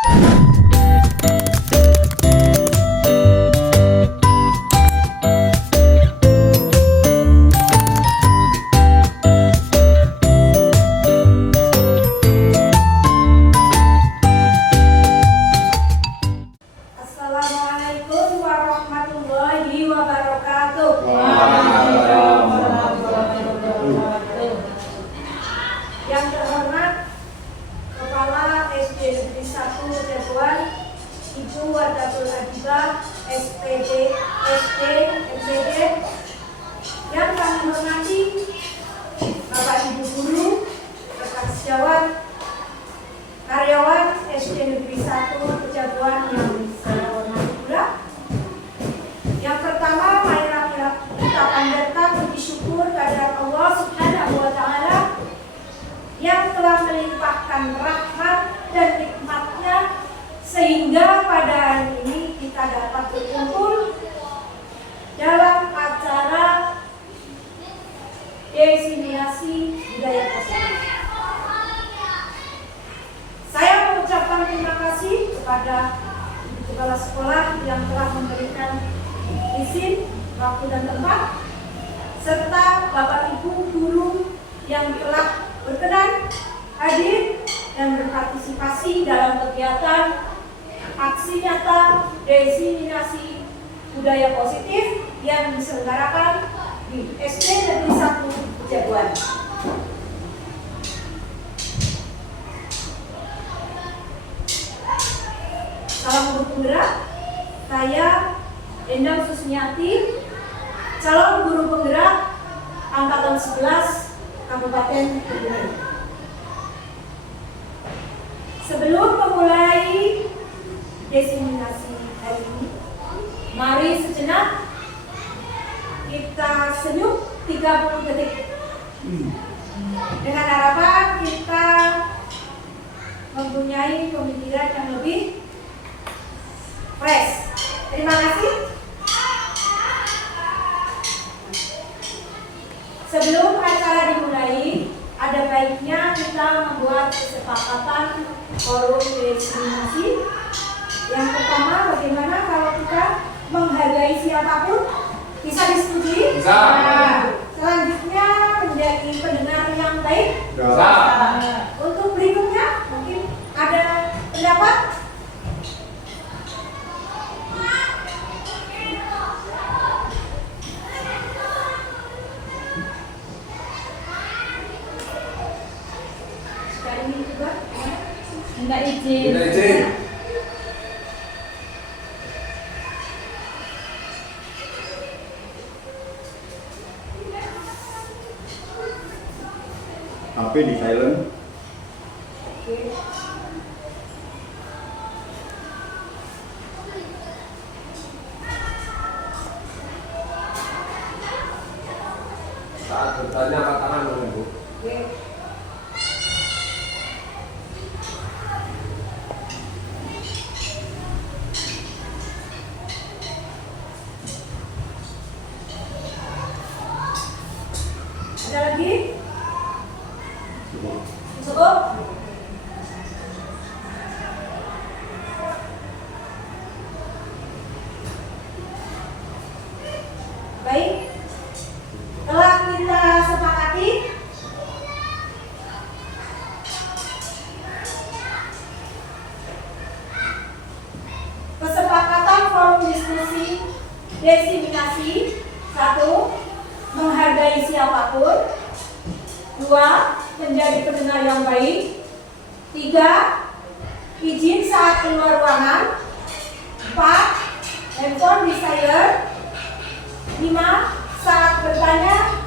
Assalamualaikum warahmatullahi wabarakatuh. Yang terhormat Kepala SD Negeri 1 Tetuan, Ibu Wadatul Adibah, SPD, SD, MPD. Yang kami hormati Bapak Ibu Guru, rekan sejawat, karyawan SD Negeri 1 Tetuan yang saya hormati pula. Yang pertama, marilah kita panjatkan puji syukur kehadirat Allah Subhanahu wa Ta'ala yang telah melimpahkan rahmat dan nikmatnya sehingga pada hari ini kita dapat berkumpul dalam acara destinasi budaya positif. Saya mengucapkan terima kasih kepada Ibu Kepala Sekolah yang telah memberikan izin, waktu dan tempat, serta Bapak Ibu Guru yang telah berkenan hadir dan berpartisipasi dalam kegiatan aksi nyata destinasi budaya positif yang diselenggarakan di SD Negeri 1 Tetuan. Salam guru penggerak, saya Endang Susmiati, calon guru penggerak angkatan 11 Kabupaten Kebumen. Sebelum memulai destinasi hari ini, mari sejenak kita senyum 30 detik. Dengan harapan kita mempunyai pemikiran yang lebih fresh. Terima kasih. Sebelum acara dimulai, ada baiknya kita membuat kesepakatan forum destinasi. Yang pertama, bagaimana kalau kita menghargai siapapun? Bisa disetujui? Bisa. Selanjutnya, menjadi pendengar yang baik? Bisa. Untuk berikutnya, mungkin ada pendapat? Minta izin. Minta izin. HP di silent. Oke. Saat bertanya angkat tangan dulu, Bu. Oke. Ada lagi? Cukup? Baik. Telah kita sepakati kesepakatan forum diskusi destinasi. 1. Menghargai siapapun. 2. Menjadi pendengar yang baik. 3. Izin saat keluar ruangan. 4. Handphone di silent. 5. Saat bertanya,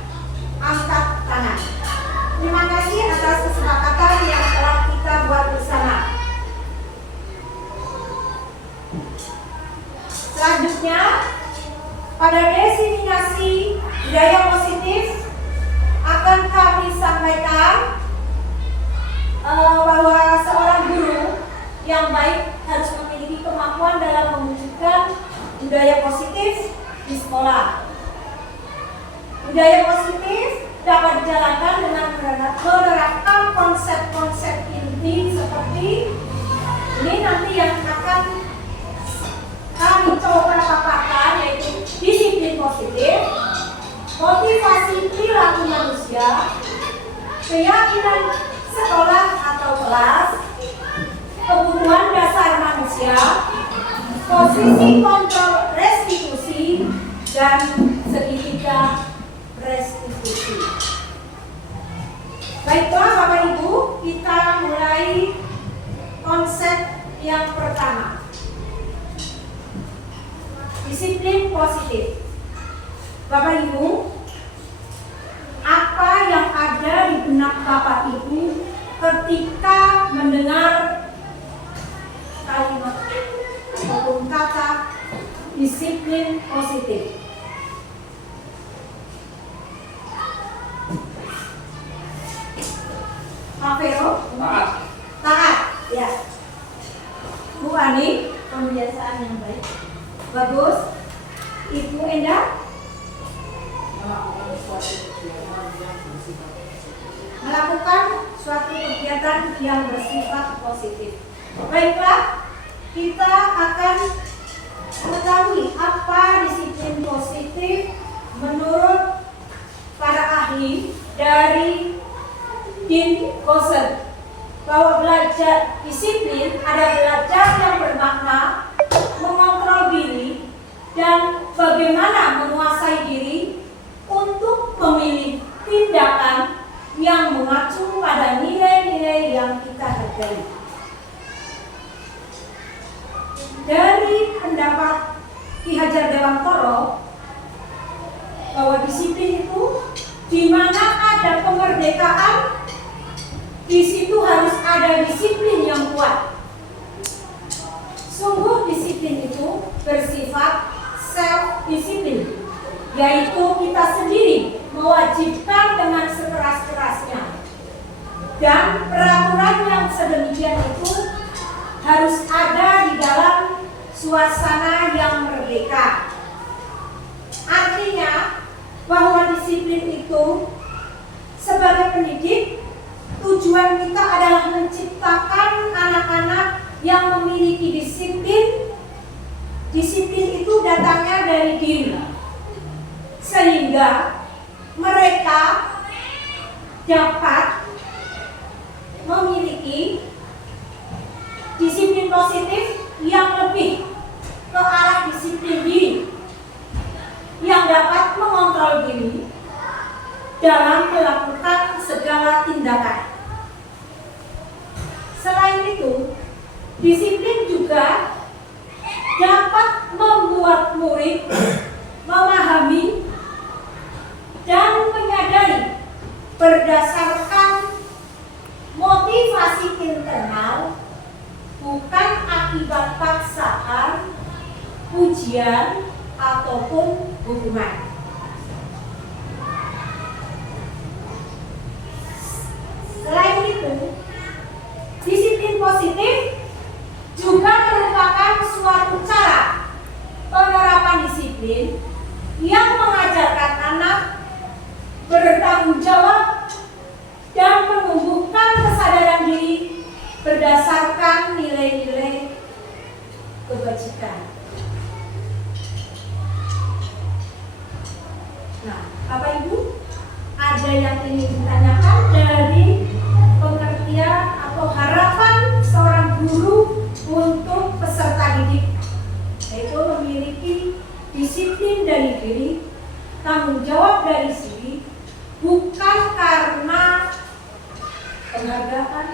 angkat tangan. Terima kasih atas kesepakatan yang telah kita buat bersama. Selanjutnya, pada destinasi budaya positif akan kami sampaikan bahwa seorang guru yang baik harus memiliki kemampuan dalam mewujudkan budaya positif di sekolah. Budaya positif dapat dijalankan dengan menerapkan konsep-konsep inti seperti ini nanti positif, motivasi perilaku manusia, keyakinan sekolah atau kelas, kebutuhan dasar manusia, posisi kontrol restitusi, dan segitiga restitusi. Baiklah Bapak Ibu, kita mulai konsep yang pertama. Disiplin positif. Bapak Ibu, apa yang ada di benak Bapak Ibu ketika mendengar kalimat ataupun kata disiplin positif? Pak Vero? Taat. Ya. Bu Ani, pembiasaan yang baik. Bagus. Ibu Endah? Melakukan suatu kegiatan yang bersifat positif. Baiklah, kita akan mengetahui apa disiplin positif menurut para ahli dari Dean Gossen, bahwa belajar disiplin ada belajar yang bermakna, mengontrol diri, dan bagaimana menguasai diri untuk memilih tindakan yang mengacu pada nilai-nilai yang kita hargai. Dari pendapat Ki Hajar Dewantoro, bahwa disiplin itu di mana ada kemerdekaan, di situ harus ada disiplin yang kuat. Sungguh disiplin itu bersifat self-disiplin, yaitu kita sendiri mewajibkan dengan sekeras-kerasnya. Dan peraturan yang sedemikian itu harus ada di dalam suasana yang merdeka. Artinya bahwa disiplin itu sebagai pendidik, tujuan kita adalah menciptakan anak-anak yang memiliki disiplin. Disiplin itu datangnya dari diri, sehingga mereka dapat memiliki disiplin positif yang lebih ke arah disiplin diri, yang dapat mengontrol diri dalam melakukan segala tindakan. Selain itu, disiplin juga dapat membuat murid memahami dan menyadari berdasarkan motivasi internal, bukan akibat paksaan, pujian, ataupun hukuman. Selain itu, disiplin positif juga merupakan suatu cara penerapan disiplin yang mengajarkan anak bertanggung jawab dan menumbuhkan kesadaran diri berdasarkan nilai-nilai kebajikan. Nah, Bapak Ibu, ada yang ingin ditanyakan dari pengertian atau harapan seorang guru untuk peserta didik, yaitu memiliki disiplin dari diri, tanggung jawab dari diri, bukan karena penghargaan,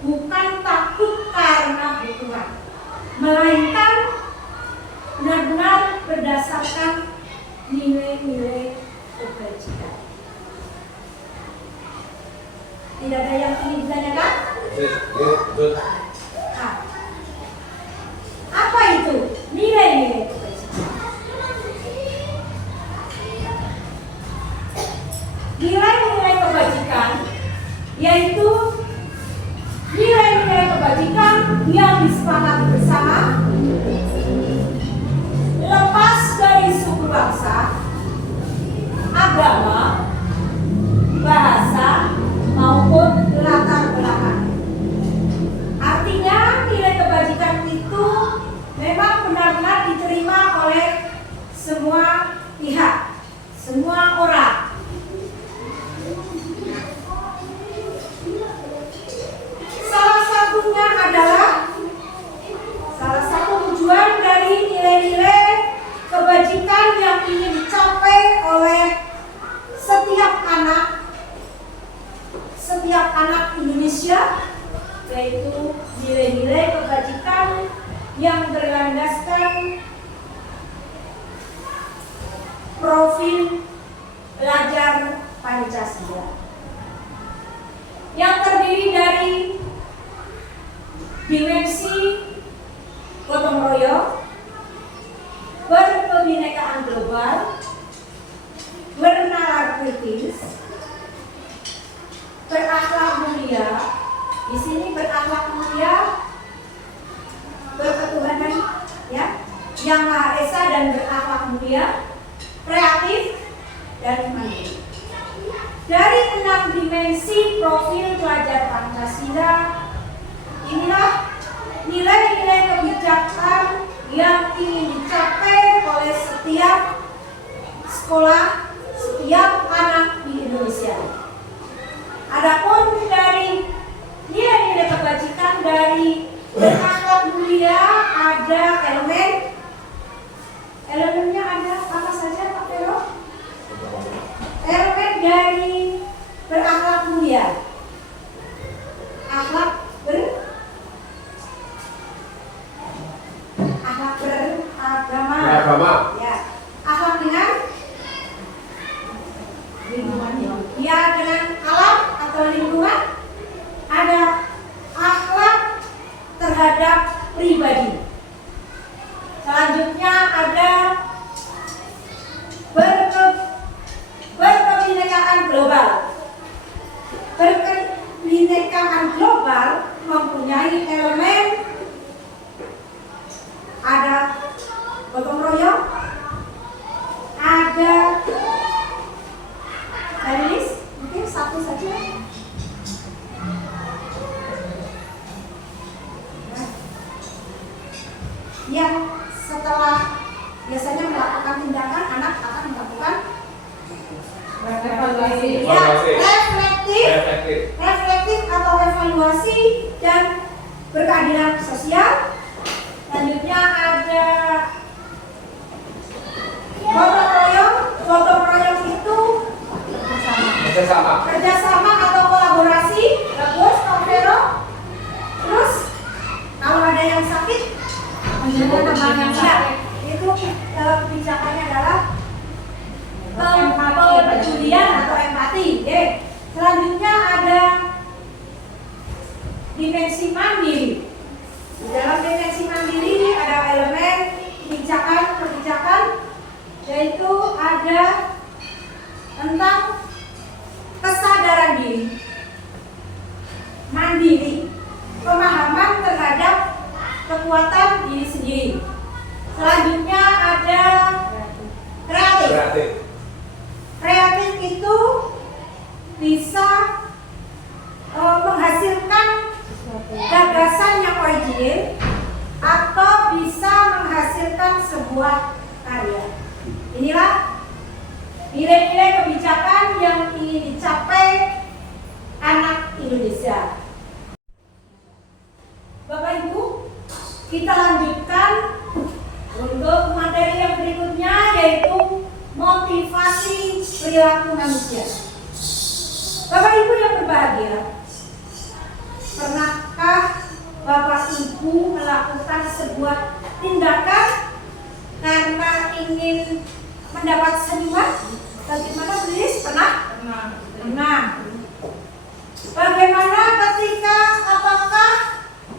bukan takut karena hukuman, melainkan benar-benar berdasarkan nilai-nilai kebajikan. Tidak ada yang ingin ditanyakan? Betul. Nah, apa itu nilai-nilai kebajikan? Nilai-nilai kebajikan yaitu nilai-nilai kebajikan yang disepakati bersama, lepas dari suku bangsa, agama, bahasa, maupun latar belakang. Artinya nilai kebajikan itu memang benar-benar diterima oleh semua pihak. yang berlandaskan profil belajar Pancasila yang terdiri dari dimensi gotong royong, berkebinekaan global, bernalar kritis, berakhlak mulia. Di sini berakhlak mulia, berketuhanan, ya, yang Maha Esa dan berakhlak mulia, kreatif dan mandiri. Dari 6 dimensi profil pelajar Pancasila, inilah nilai-nilai kebijakan yang ingin dicapai oleh setiap sekolah, setiap anak di Indonesia. Adapun dari nilai-nilai kebajikan dari berakhlak mulia ada elemennya ada apa saja Pak Vero? Elemen dari berakhlak mulia, akhlak beragama, ya, akhlak dengan lingkungan, ya, dengan alam atau lingkungan, ada akhlak terhadap pribadi. Selanjutnya ada berkebinekaan global. Berkebinekaan global mempunyai elemen ada gotong royong, ada dari list, mungkin satu saja. Yang setelah biasanya melakukan tindakan, anak akan melakukan Evaluasi. ya, reflektif atau evaluasi dan berkeadilan sosial. Selanjutnya ada gotong royong. Gotong royong itu kerjasama atau kolaborasi. Bagus, Pak Vero. Terus kalau ada yang sakit, itu kebijakannya adalah kepedulian atau empati. Selanjutnya ada dimensi mandiri. Di dalam dimensi mandiri ada elemen kebijakan, yaitu ada tentang kesadaran diri, mandiri, pemahaman terhadap kekuatan diri sendiri. Selanjutnya ada kreatif. Kreatif itu bisa menghasilkan gagasan yang original atau bisa menghasilkan sebuah karya. Inilah nilai-nilai kebijakan yang ingin dicapai anak Indonesia. Bapak Ibu, kita lanjutkan untuk materi yang berikutnya, yaitu motivasi perilaku manusia. Bapak Ibu yang berbahagia, pernahkah Bapak Ibu melakukan sebuah tindakan karena ingin mendapat senyuman? Bagaimana, Lilis? Pernah? Pernah. Bagaimana ketika, apakah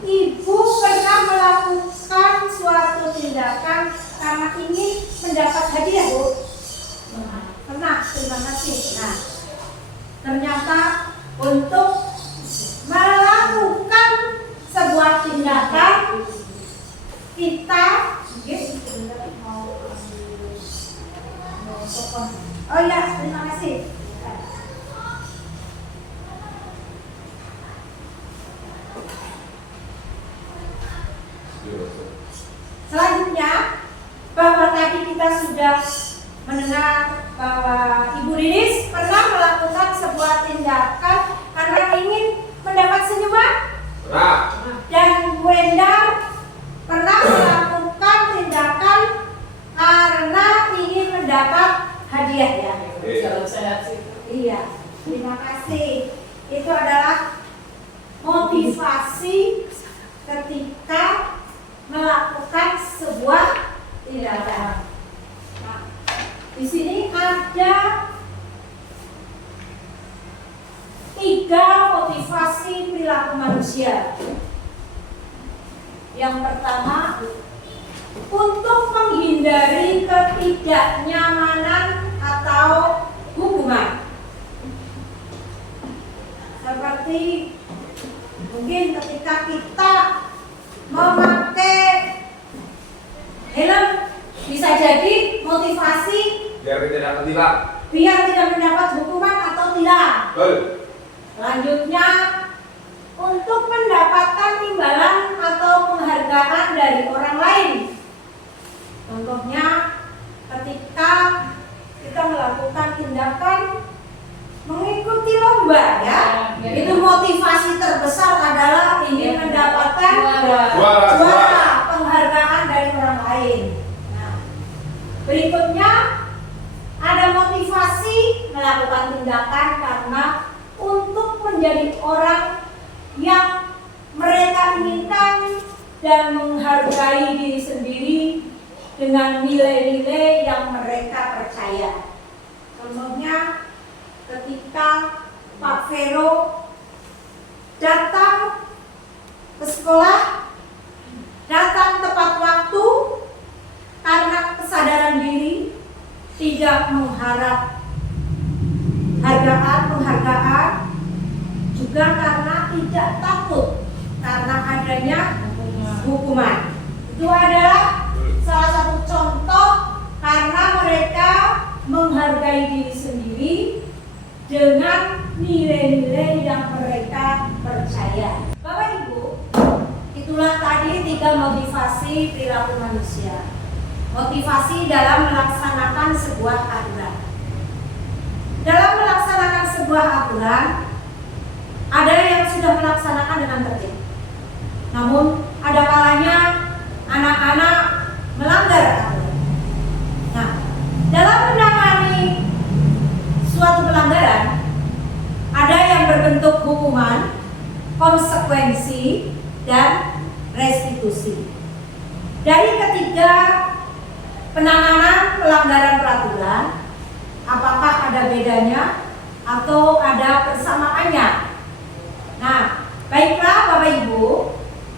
Ibu pernah melakukan suatu tindakan karena ingin mendapat hadiah, Bu? Pernah, terima kasih. Nah, ternyata untuk melakukan sebuah tindakan kita oh ya, terima kasih. Selanjutnya, bahwa tadi kita sudah mendengar bahwa Ibu Riris pernah melakukan sebuah tindakan karena ingin mendapat senyuman. Dan Bu Endar pernah melakukan tindakan karena ingin mendapat hadiah, ya. Salam sehat sih. Iya, terima kasih. Itu adalah motivasi ketika melakukan sebuah tindakan. Nah, di sini ada 3 motivasi perilaku manusia. Yang pertama, untuk menghindari ketidaknyamanan atau hukuman. Seperti mungkin ketika kita memakai helm, bisa jadi motivasi Biar tidak ketilang. biar tidak mendapat hukuman atau tilang. Betul. Selanjutnya, untuk mendapatkan imbalan atau penghargaan dari orang lain. Contohnya, ketika kita melakukan tindakan mengikuti lomba, ya, itu motivasi terbesar adalah ingin mendapatkan juara, penghargaan dari orang lain. Nah, berikutnya ada motivasi melakukan tindakan karena untuk menjadi orang yang mereka inginkan dan menghargai diri sendiri dengan nilai-nilai yang mereka percaya. Contohnya ketika Pak Vero datang ke sekolah, datang tepat waktu karena kesadaran diri, tidak mengharap penghargaan, juga karena tidak takut karena adanya hukuman. Itu adalah salah satu contoh karena mereka menghargai diri sendiri dengan nilai-nilai yang mereka percaya. Bapak Ibu, itulah tadi 3 motivasi perilaku manusia. Motivasi dalam melaksanakan sebuah aturan. Dalam melaksanakan sebuah aturan, ada yang sudah melaksanakan dengan tertib. Namun ada kalanya anak-anak melanggar aturan. Nah, dalam menangani suatu pelanggaran, ada yang berbentuk hukuman, konsekuensi, dan restitusi. Dari ketiga penanganan pelanggaran peraturan, apakah ada bedanya atau ada persamaannya? Nah, baiklah Bapak Ibu,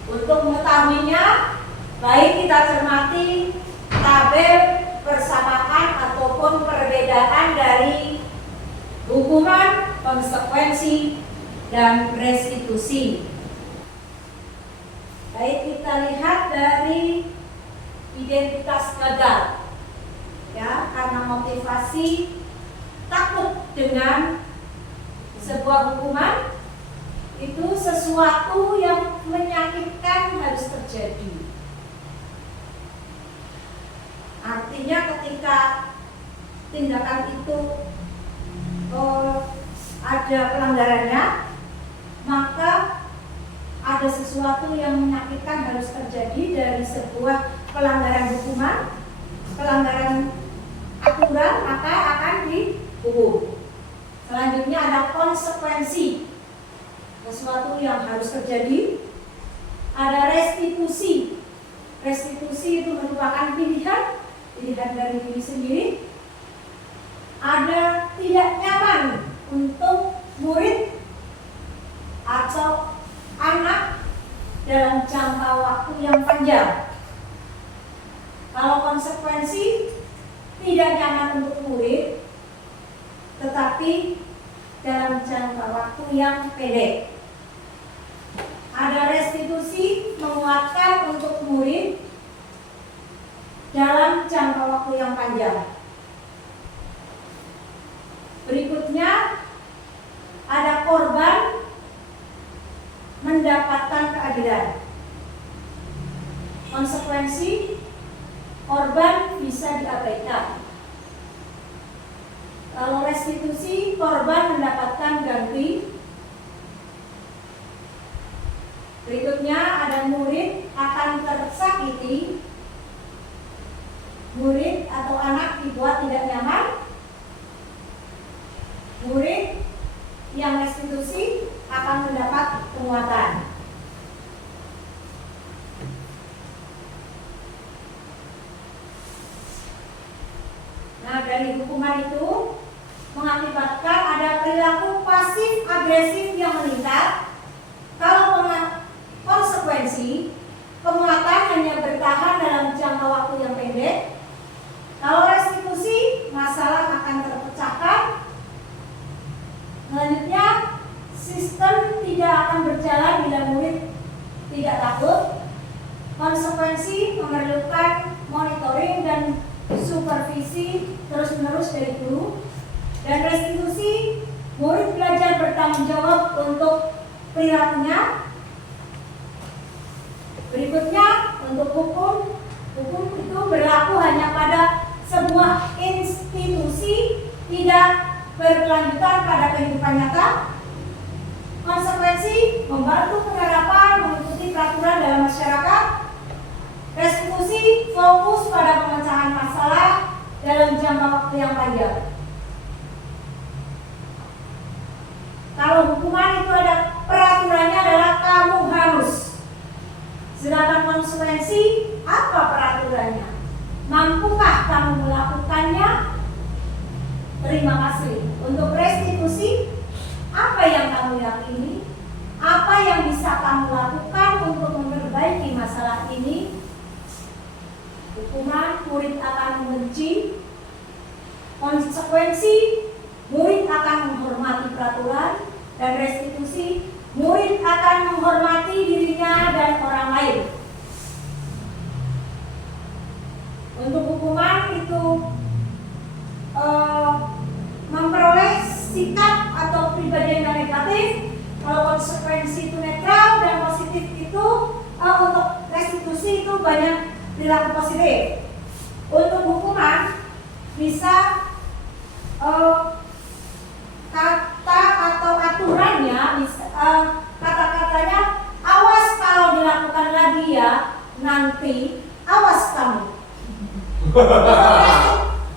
untuk mengetahuinya, baik kita cermati tabel persamaan ataupun perbedaan dari hukuman, konsekuensi, dan restitusi. Baik, kita lihat dari identitas gagal, ya, karena motivasi takut dengan sebuah hukuman itu sesuatu yang menyakitkan harus terjadi. Artinya ketika tindakan itu ada pelanggarannya, maka ada sesuatu yang menyakitkan harus terjadi dari sebuah pelanggaran hukuman, pelanggaran aturan, maka akan dihukum. Selanjutnya ada konsekuensi, sesuatu yang harus terjadi. Ada restitusi. Restitusi itu merupakan pilihan dari diri sendiri. Ada tidak nyaman untuk murid atau anak dalam jangka waktu yang panjang. Kalau konsekuensi tidak nyaman untuk murid, tetapi dalam jangka waktu yang pendek. Ada restitusi, menguatkan untuk murid dalam jangka waktu yang panjang. Berikutnya ada korban mendapatkan keadilan. Konsekuensi, korban bisa diabaikan. Kalau restitusi, korban mendapatkan ganti. Berikutnya ada murid akan tersakiti. Murid atau anak dibuat tidak nyaman. Murid yang restitusi akan mendapat penguatan. dari hukuman itu mengakibatkan ada perilaku pasif agresif yang meningkat. Kalau konsekuensi penguatan hanya bertahan dalam jangka waktu yang pendek. Kalau restitusi, masalah akan terpecahkan. Selanjutnya, sistem tidak akan berjalan bila murid tidak takut. Konsekuensi memerlukan monitoring dan supervisi terus-menerus dari guru. Dan restitusi, murid belajar bertanggung jawab untuk perilakunya. Berikutnya, untuk hukum itu berlaku hanya pada sebuah institusi, tidak berkelanjutan pada kehidupan nyata. Konsekuensi membantu penerapan mengikuti peraturan dalam masyarakat. Restitusi fokus pada pemecahan masalah dalam jangka waktu yang panjang. Kalau hukuman itu ada peraturannya adalah kamu harus. Sedangkan konsekuensi, apa peraturannya? Mampukah kamu melakukannya? Terima kasih. Untuk restitusi, apa yang kamu yakini? Apa yang bisa kamu lakukan untuk memperbaiki masalah ini? Hukuman, murid akan membenci. Konsekuensi, murid akan menghormati peraturan. Dan restitusi, murid akan menghormati dirinya dan orang lain. Untuk hukuman itu memperoleh sikap atau pribadi yang negatif. Kalau konsekuensi itu netral dan positif itu untuk restitusi itu banyak perilaku positif. Untuk hukuman bisa kata atau aturannya bisa kata-katanya awas kalau dilakukan lagi ya nanti awas kamu.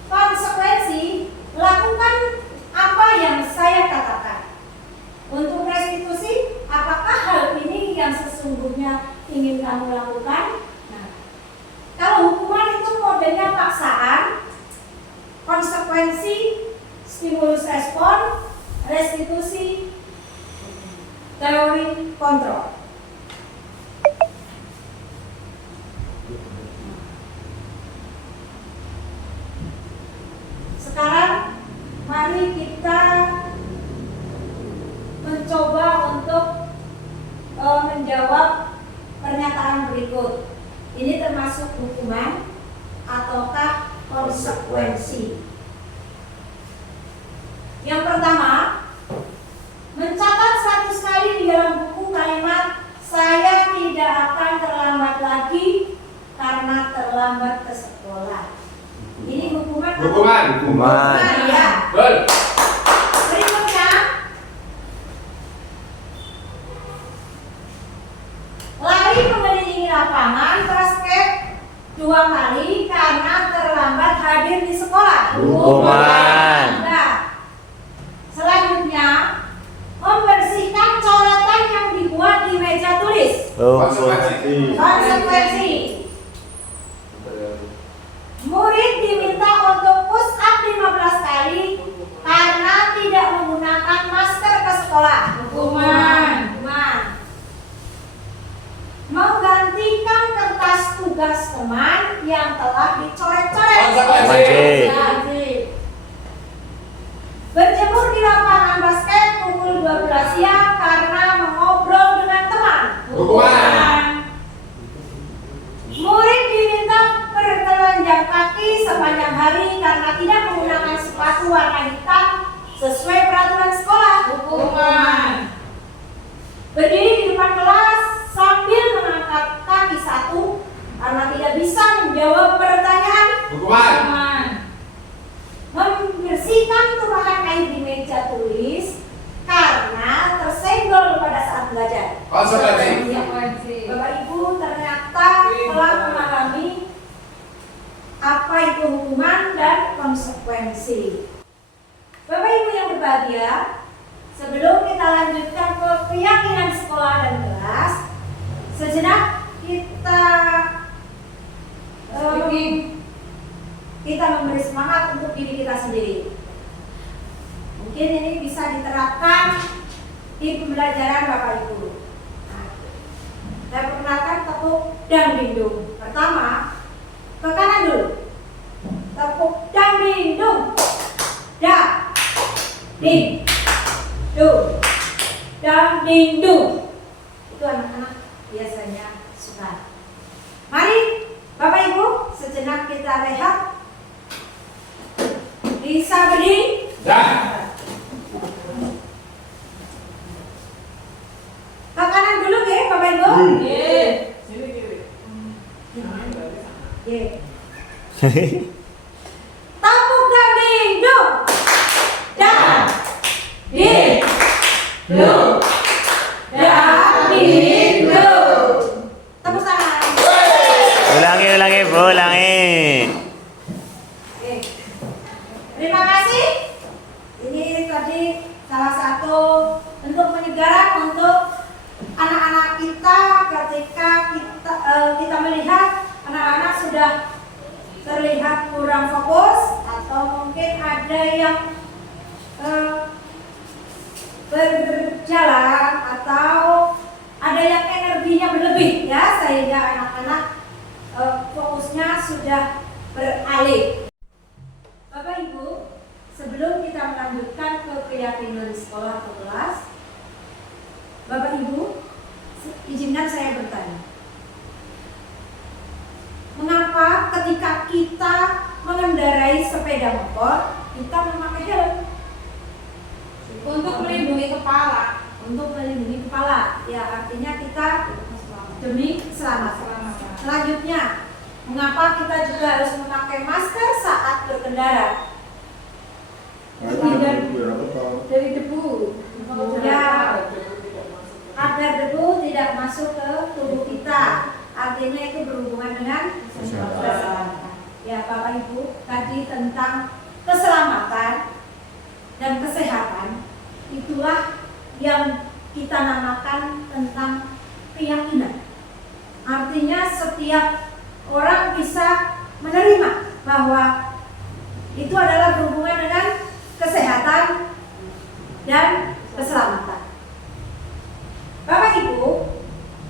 Konsekuensi lakukan apa yang saya katakan. Untuk restitusi, apakah hal ini yang sesungguhnya ingin kamu lakukan? Nah, kalau hukuman itu modelnya paksaan, konsekuensi stimulus respon, restitusi teori kontrol. Sekarang mari kita mencoba untuk menjawab pernyataan berikut. Ini termasuk hukuman ataukah konsekuensi? Yang pertama, mencatat 100 kali di dalam buku kalimat saya tidak akan terlambat lagi karena terlambat ke sekolah. Ini hukuman. Hukuman. Ya. Betul. Berikutnya, lari mengelilingi lapangan basket 2 kali karena terlambat hadir di sekolah. Hukuman. Nah, selanjutnya, membersihkan coretan yang dibuat di meja tulis. Konsekuensi. Murid diminta untuk push up 15 kali karena tidak menggunakan masker ke sekolah. Hukuman. Menggantikan kertas tugas teman yang telah dicoret-coret. Konsekuensi. Berjemur di lapangan basket pukul 12 siang karena mengobrol dengan teman. Hukuman. Murid diminta bertelanjang kaki sepanjang hari karena tidak menggunakan sepatu warna hitam sesuai peraturan sekolah. Hukuman. Berdiri di depan kelas sambil mengangkat kaki satu karena tidak bisa menjawab pertanyaan. Hukuman. Membersihkan tumpahan air di meja tulis karena tersenggol pada saat belajar. Konsekuensi. Bapak Ibu ternyata telah memahami apa itu hukuman dan konsekuensi. Bapak Ibu yang berbahagia, sebelum kita lanjutkan ke keyakinan sekolah dan kelas, sejenak kita kita memberi semangat untuk diri kita sendiri. Mungkin ini bisa diterapkan di pembelajaran Bapak Ibu. Nah, saya perkenalkan tepuk dangdingdung. Pertama, ke kanan dulu. Tepuk dangdingdung. Da, ding, dung, dangdingdung. Itu anak-anak biasanya suka. Mari Bapak Ibu, sejenak kita rehat. Bisa berdiri? Dan. Ke kanan dulu ya Bapak Ibu. Sini kiri. Ye. Tepuk dangdingdung. Dan ding dung dangdingdung. Tepuk tangan. Ulangi, Bu, ulangi. Oke. Terima kasih. Ini tadi salah satu bentuk penyegaran untuk anak-anak kita ketika kita melihat anak-anak sudah terlihat kurang fokus atau mungkin ada yang berjalan atau ada yang energinya berlebih ya, sehingga anak-anak fokusnya sudah beralih. Bapak Ibu, sebelum kita melanjutkan ke keyakinan sekolah atau kelas, Bapak Ibu, izinkan saya bertanya. Mengapa ketika kita mengendarai sepeda motor, kita memakai helm? Untuk melindungi kepala. Untuk melindungi kepala. Ya, artinya kita demi keselamatan. Selanjutnya, mengapa kita juga harus memakai masker saat berkendara? Dari debu. Ya, agar debu tidak masuk ke tubuh kita. Artinya itu berhubungan dengan keselamatan. Ya, Bapak Ibu, tadi tentang keselamatan dan kesehatan, itulah yang kita namakan tentang keyakinan. Artinya setiap orang bisa menerima bahwa itu adalah berhubungan dengan kesehatan dan keselamatan. Bapak Ibu,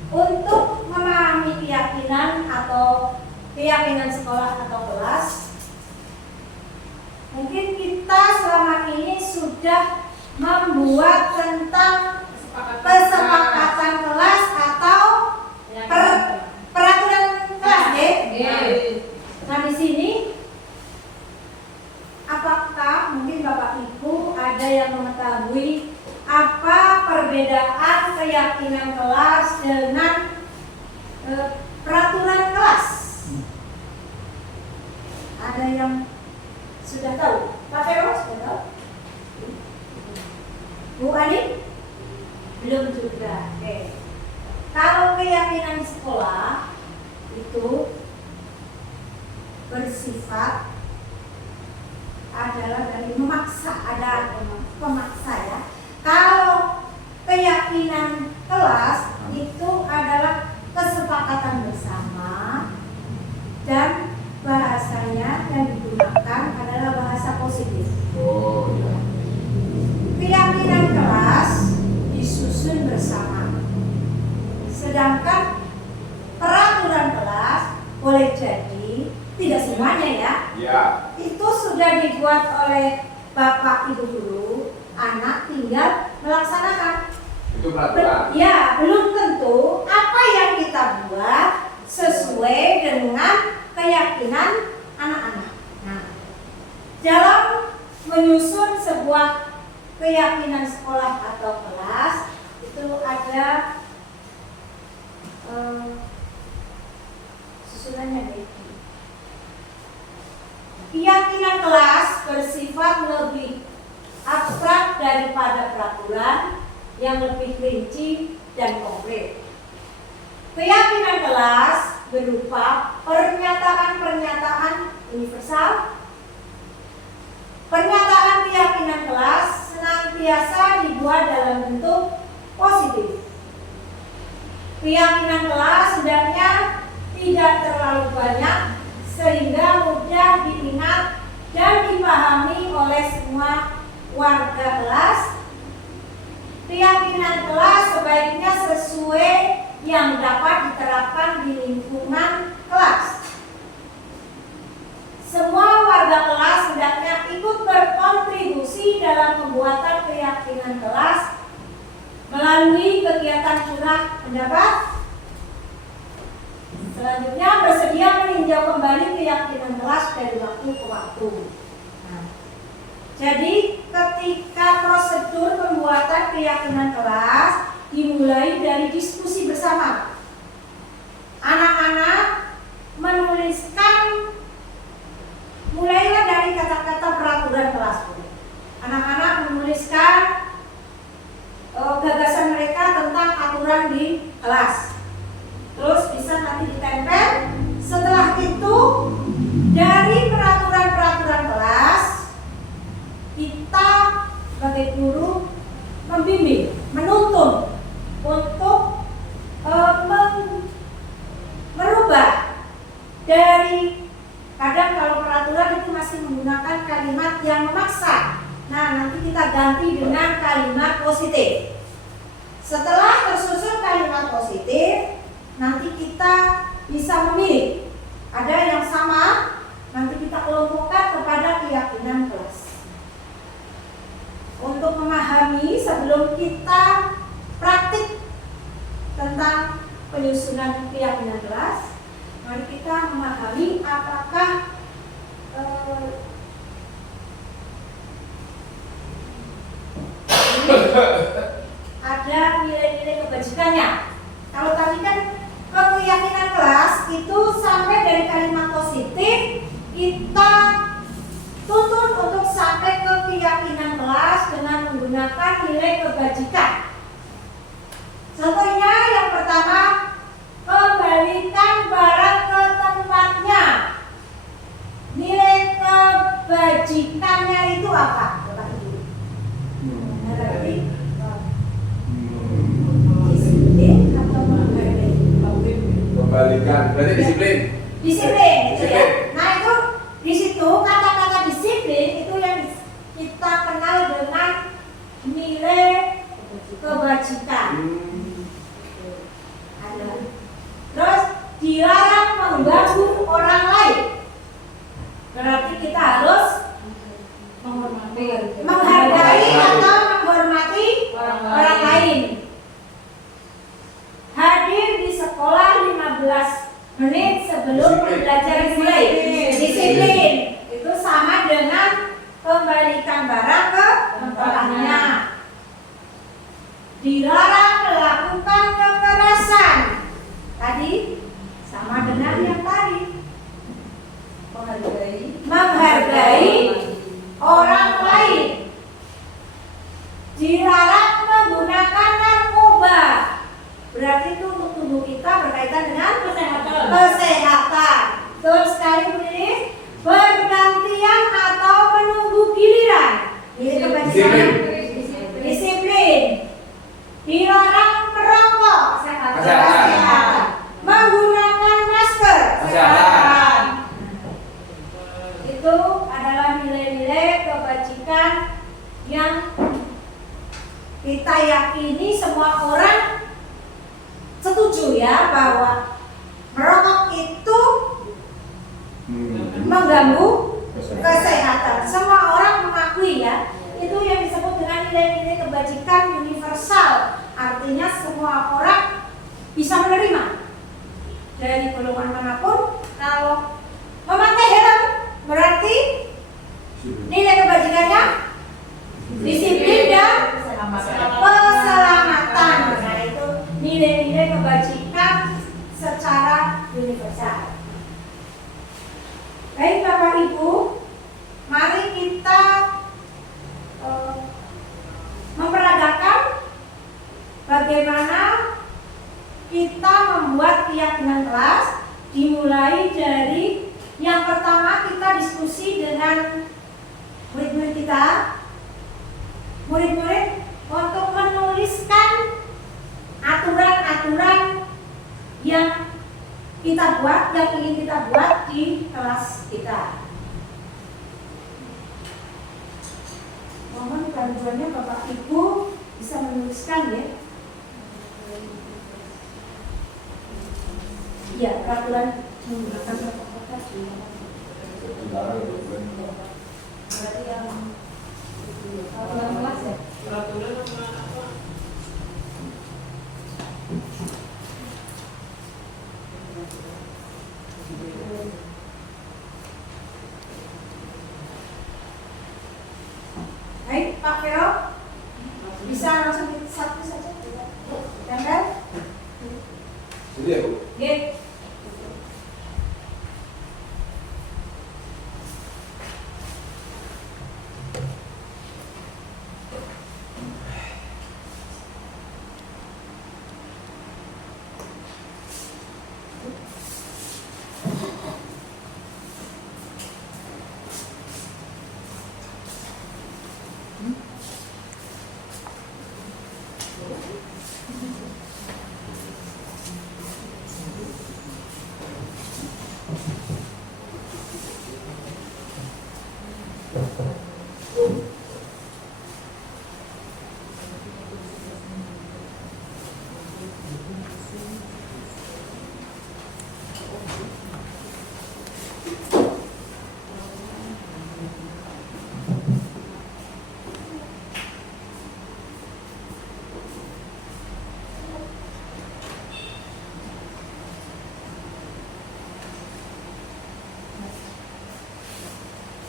untuk memahami keyakinan atau keyakinan sekolah atau kelas, mungkin kita selama ini sudah membuat tentang kesepakatan kelas atau peraturan kelas, Nah, di sini apakah mungkin Bapak Ibu ada yang mengetahui apa perbedaan keyakinan kelas dengan peraturan kelas? Ada yang sudah tahu? Pak Vero sudah tahu? Bu Ani? Belum juga. Oke. Kalau keyakinan sekolah itu bersifat adalah dari memaksa, ada pemaksa ya. Kalau keyakinan kelas itu adalah kesepakatan bersama dan bahasanya yang digunakan adalah bahasa positif. Oh ya. Keyakinan kelas disusun bersama. Sedangkan peraturan kelas boleh jadi tidak semuanya ya. Ya. Itu sudah dibuat oleh Bapak Ibu guru, anak tinggal melaksanakan. Itu peraturan. Ya, belum tentu apa yang kita buat sesuai dengan keyakinan anak-anak. Nah, dalam menyusun sebuah keyakinan sekolah atau kelas itu ada susunannya nih. Keyakinan kelas bersifat lebih abstrak daripada peraturan yang lebih rinci dan konkret. Keyakinan kelas berupa pernyataan-pernyataan universal. Pernyataan keyakinan kelas senantiasa dibuat dalam bentuk positif. Keyakinan kelas hendaknya tidak terlalu banyak sehingga mudah diingat sebaiknya sesuai yang dapat diterapkan di lingkungan kelas. Semua warga kelas hendaknya ikut berkontribusi dalam pembuatan keyakinan kelas melalui kegiatan curah pendapat. Selanjutnya, bersedia meninjau kembali keyakinan kelas dari waktu ke waktu. Nah, jadi ketika prosedur pembuatan keyakinan kelas dimulai dari diskusi bersama. Anak-anak menuliskan, mulailah dari kata-kata peraturan kelas. Anak-anak menuliskan gagasan mereka tentang aturan di kelas. Terus bisa nanti ditempel. Setelah itu dari peraturan-peraturan kelas kita sebagai guru membimbing, menuntun untuk merubah dari, kadang kalau peraturan itu masih menggunakan kalimat yang memaksa. Nah, nanti kita ganti dengan kalimat positif. Setelah tersusun kalimat positif, nanti kita bisa memilih. Ada yang sama, nanti kita kelompokkan kepada keyakinan kelas. Untuk memahami sebelum kita praktik tentang penyusunan keyakinan kelas, mari kita memahami apakah ada nilai-nilai kebajikannya. Kalau tadi kan keyakinan kelas itu sampai dari kalimat positif, kita tuntun untuk sampai ke keyakinan kelas dengan menggunakan nilai kebajikan. Contohnya yang pertama, kembalikan barang ke tempatnya. Nilai kebajikannya itu apa? Bapak Ibu. Berarti disiplin atau menghargai? Kembalikan, berarti disiplin. Disiplin, itu ya. Nah itu di situ kata-kata disiplin itu yang kita kenal dengan nilai kebajikan. Terus dilarang mengganggu orang lain. Berarti kita harus menghargai atau menghormati orang lain. Hadir di sekolah 15 menit sebelum pembelajaran dimulai. Disiplin itu sama dengan kembalikan barang ke tempatnya. Dilarang melakukan kekerasan. Tadi sama dengan yang tadi. Menghargai orang lain. Dilarang menggunakan narkoba. Berarti itu untuk tubuh kita berkaitan dengan kesehatan. Betul sekali Bu Lilis. Bergantian atau menunggu giliran. Ini kebajikan. Disiplin. Dilarang merokok. Kesehatan. Menggunakan masker. Kesehatan. Itu adalah nilai-nilai kebajikan yang kita yakini semua orang setuju ya, bahwa merokok itu mengganggu kesehatan. Semua orang mengakui ya. Itu yang disebut dengan nilai-nilai kebajikan universal. Artinya semua orang bisa menerima dari golongan manapun. Kalau memakai helm berarti nilai kebajikannya disiplin dan keselamatan. Nah itu nilai-nilai kebajikan secara universal. Baik Bapak Ibu, mari kita memperagakan bagaimana kita membuat keyakinan kelas. Dimulai dari yang pertama, kita diskusi dengan murid-murid kita. Murid-murid untuk menuliskan aturan-aturan yang kita buat, yang ingin kita buat di kelas kita. Mohon bantuannya Bapak Ibu bisa menuliskan ya. Ya, peraturan menggunakan protokol tadi. Berarti yang peraturan kelas ya? Peraturan sama apa? Baik, Pak Vero, bisa langsung satu saja, tempel. Jadi ya Bu? Oke.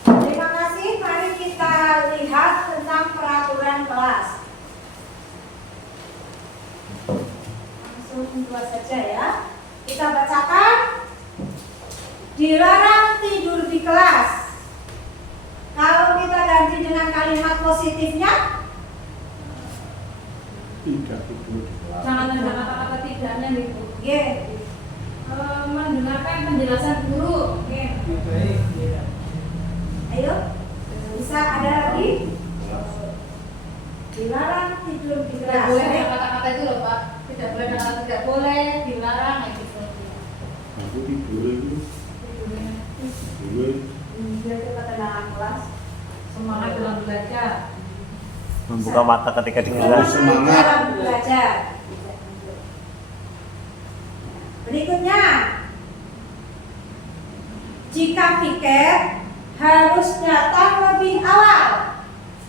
Terima kasih. Mari kita lihat tentang peraturan kelas. Langsung dua saja ya. Kita bacakan. Dilarang tidur di kelas. Kalau kita ganti dengan kalimat positifnya, Tidak tidur di kelas. Jangan ada kata-kata tidaknya gitu. G. Mendengarkan penjelasan guru. G. Ayo, bisa ada lagi? Dilarang tidur di Tidak kelas. boleh ada kata-kata itu loh Pak. Tidak boleh kata tidak boleh, dilarang kayak gitu. Aku tidur itu. Tidur. Biar kita tenang kelas. Semangat dalam belajar. Membuka mata ketika di kelas. Semangat. Dalam belajar. Berikutnya, jika piket harus datang lebih awal.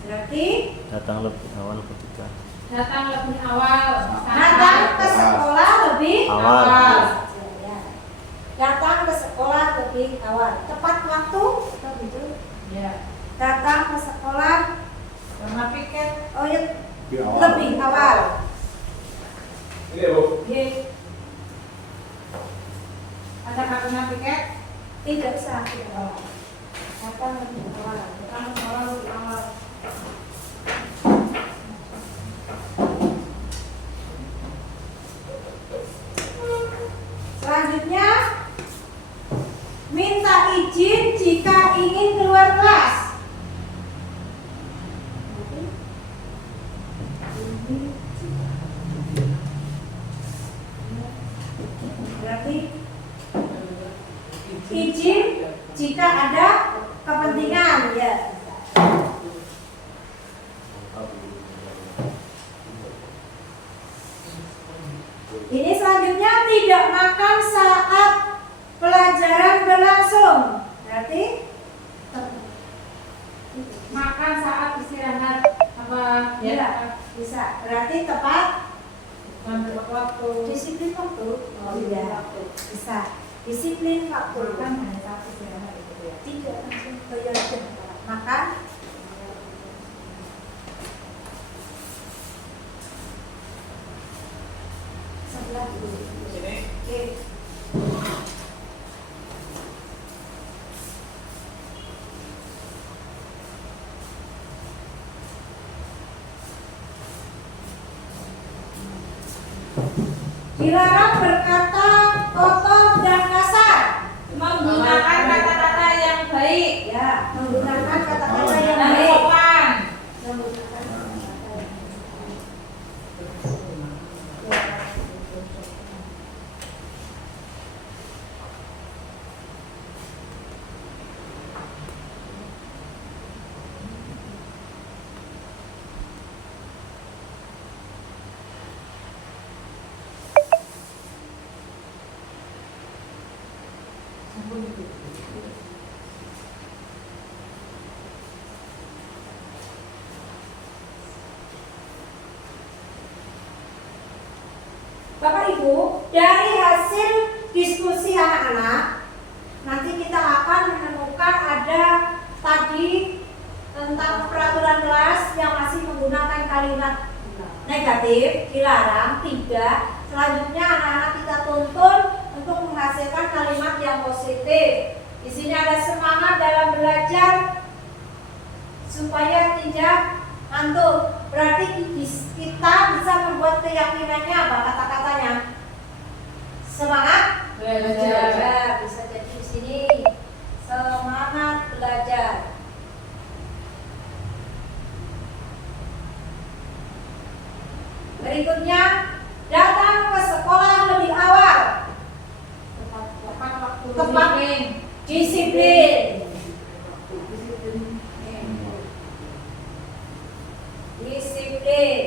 Berarti Datang lebih awal ketika Datang lebih awal. datang ke sekolah lebih awal. Ya. Datang ke sekolah lebih awal. Tepat waktu atau gitu? Ya. Datang ke sekolah Karena piket. oh ya, Di awal. lebih awal. Ini ya Bu? G. Ada kalimat piket. Tidak usah lebih awal. Datang lebih awal. Datang ke sekolah lebih awal. Selanjutnya, minta izin jika ingin keluar kelas. Berarti izin jika ada kepentingan ya. Ini selanjutnya tidak makan saat pelajaran berlangsung. Berarti Makan saat istirahat apa ya bisa. Berarti tepat Dan tepat waktu. disiplin waktu. Oh iya. Bisa. Disiplin waktu. Makan hanya saat istirahat itu ya. Tidak langsung bayar makan. Sebelah dulu. Oke. Dilarang berkata kotor dan kasar. Menggunakan kata-kata yang baik. Ya, menggunakan kata-kata yang Dan baik. sopan. Menggunakan kata-kata yang Bapak Ibu, dari hasil diskusi anak-anak, nanti kita akan menemukan ada tadi tentang peraturan kelas yang masih menggunakan kalimat negatif, dilarang, tidak. Selanjutnya anak-anak kita tuntun untuk menghasilkan kalimat yang positif. Di sini ada semangat dalam belajar supaya tidak ngantuk. Berarti kita bisa membuat keyakinannya apa kata-katanya? Semangat belajar. Bisa jadi di sini semangat belajar. Berikutnya, datang ke sekolah lebih awal. Tepat disiplin. Disiplin.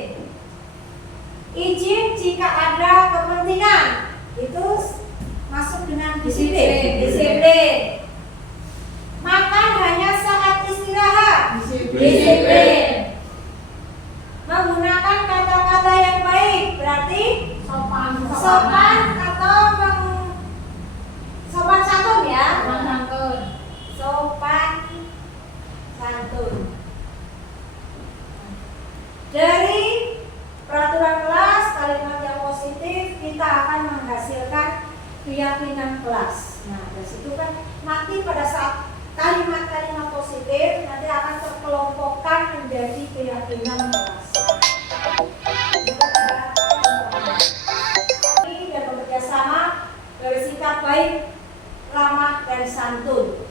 Izin jika ada kepentingan. Itu masuk dengan disiplin. Disiplin. Makan hanya saat istirahat. Disiplin. Menggunakan kata-kata yang baik, berarti sopan atau sopan santun ya. Sopan santun. Dari peraturan kelas, kalimat yang positif, kita akan menghasilkan keyakinan kelas. Nah, dari situ kan nanti pada saat kalimat-kalimat positif nanti akan terkelompokkan menjadi keyakinan kelas. Dan bekerja sama, bersikap baik, ramah dan santun.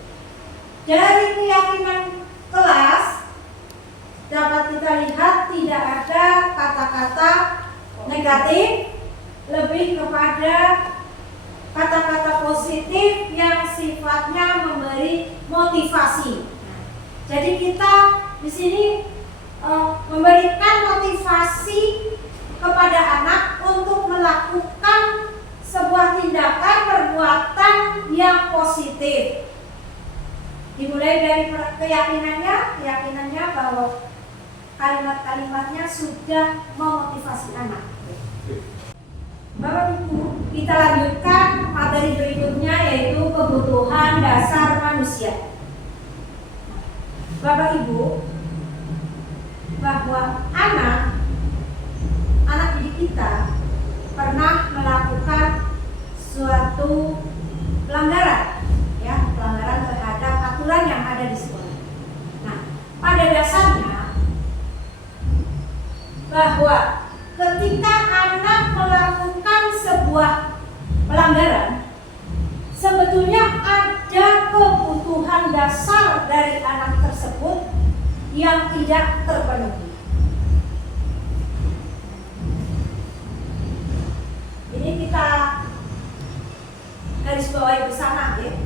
Dari keyakinan kelas dapat kita lihat tidak ada kata-kata negatif, lebih kepada kata-kata positif yang sifatnya memberi motivasi. Jadi kita di sini memberikan motivasi kepada anak untuk melakukan sebuah tindakan perbuatan yang positif. Dimulai dari keyakinannya bahwa kalimat-kalimatnya sudah memotivasi anak. Bapak Ibu, kita lanjutkan materi berikutnya yaitu kebutuhan dasar manusia. Bapak Ibu, bahwa anak didik kita pernah melakukan suatu pelanggaran, ya, pelanggaran terhadap aturan yang ada di sekolah. Nah, pada dasarnya bahwa ketika anak melakukan sebuah pelanggaran, sebetulnya ada kebutuhan dasar dari anak tersebut yang tidak terpenuhi. Ini kita garis bawahi bersama, ya.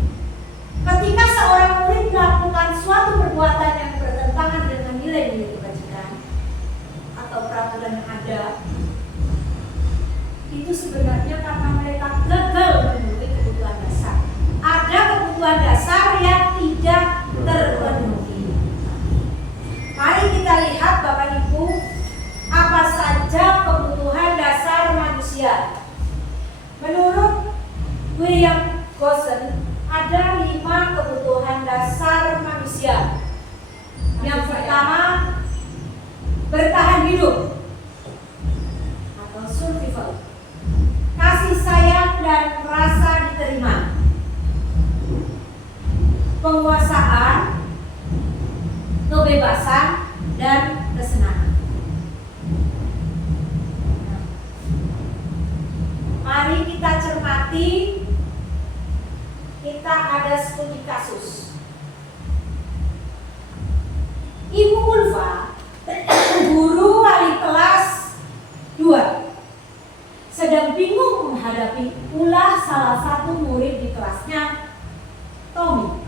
Ketika seorang murid melakukan suatu perbuatan yang bertentangan dengan nilai-nilai kebajikan atau peraturan yang ada, itu sebenarnya karena mereka gagal memenuhi kebutuhan dasar. Ada kebutuhan dasar yang tidak terpenuhi. Mari kita lihat Bapak Ibu, apa saja kebutuhan dasar manusia. Menurut William Gosson, ada 5 kebutuhan dasar manusia. Yang pertama, bertahan hidup atau survival, kasih sayang dan rasa diterima, penguasaan, kebebasan dan kesenangan. Mari kita cermati. Kita ada studi kasus. Ibu Ulfa, guru wali kelas 2, sedang bingung menghadapi ulah salah satu murid di kelasnya, Tommy.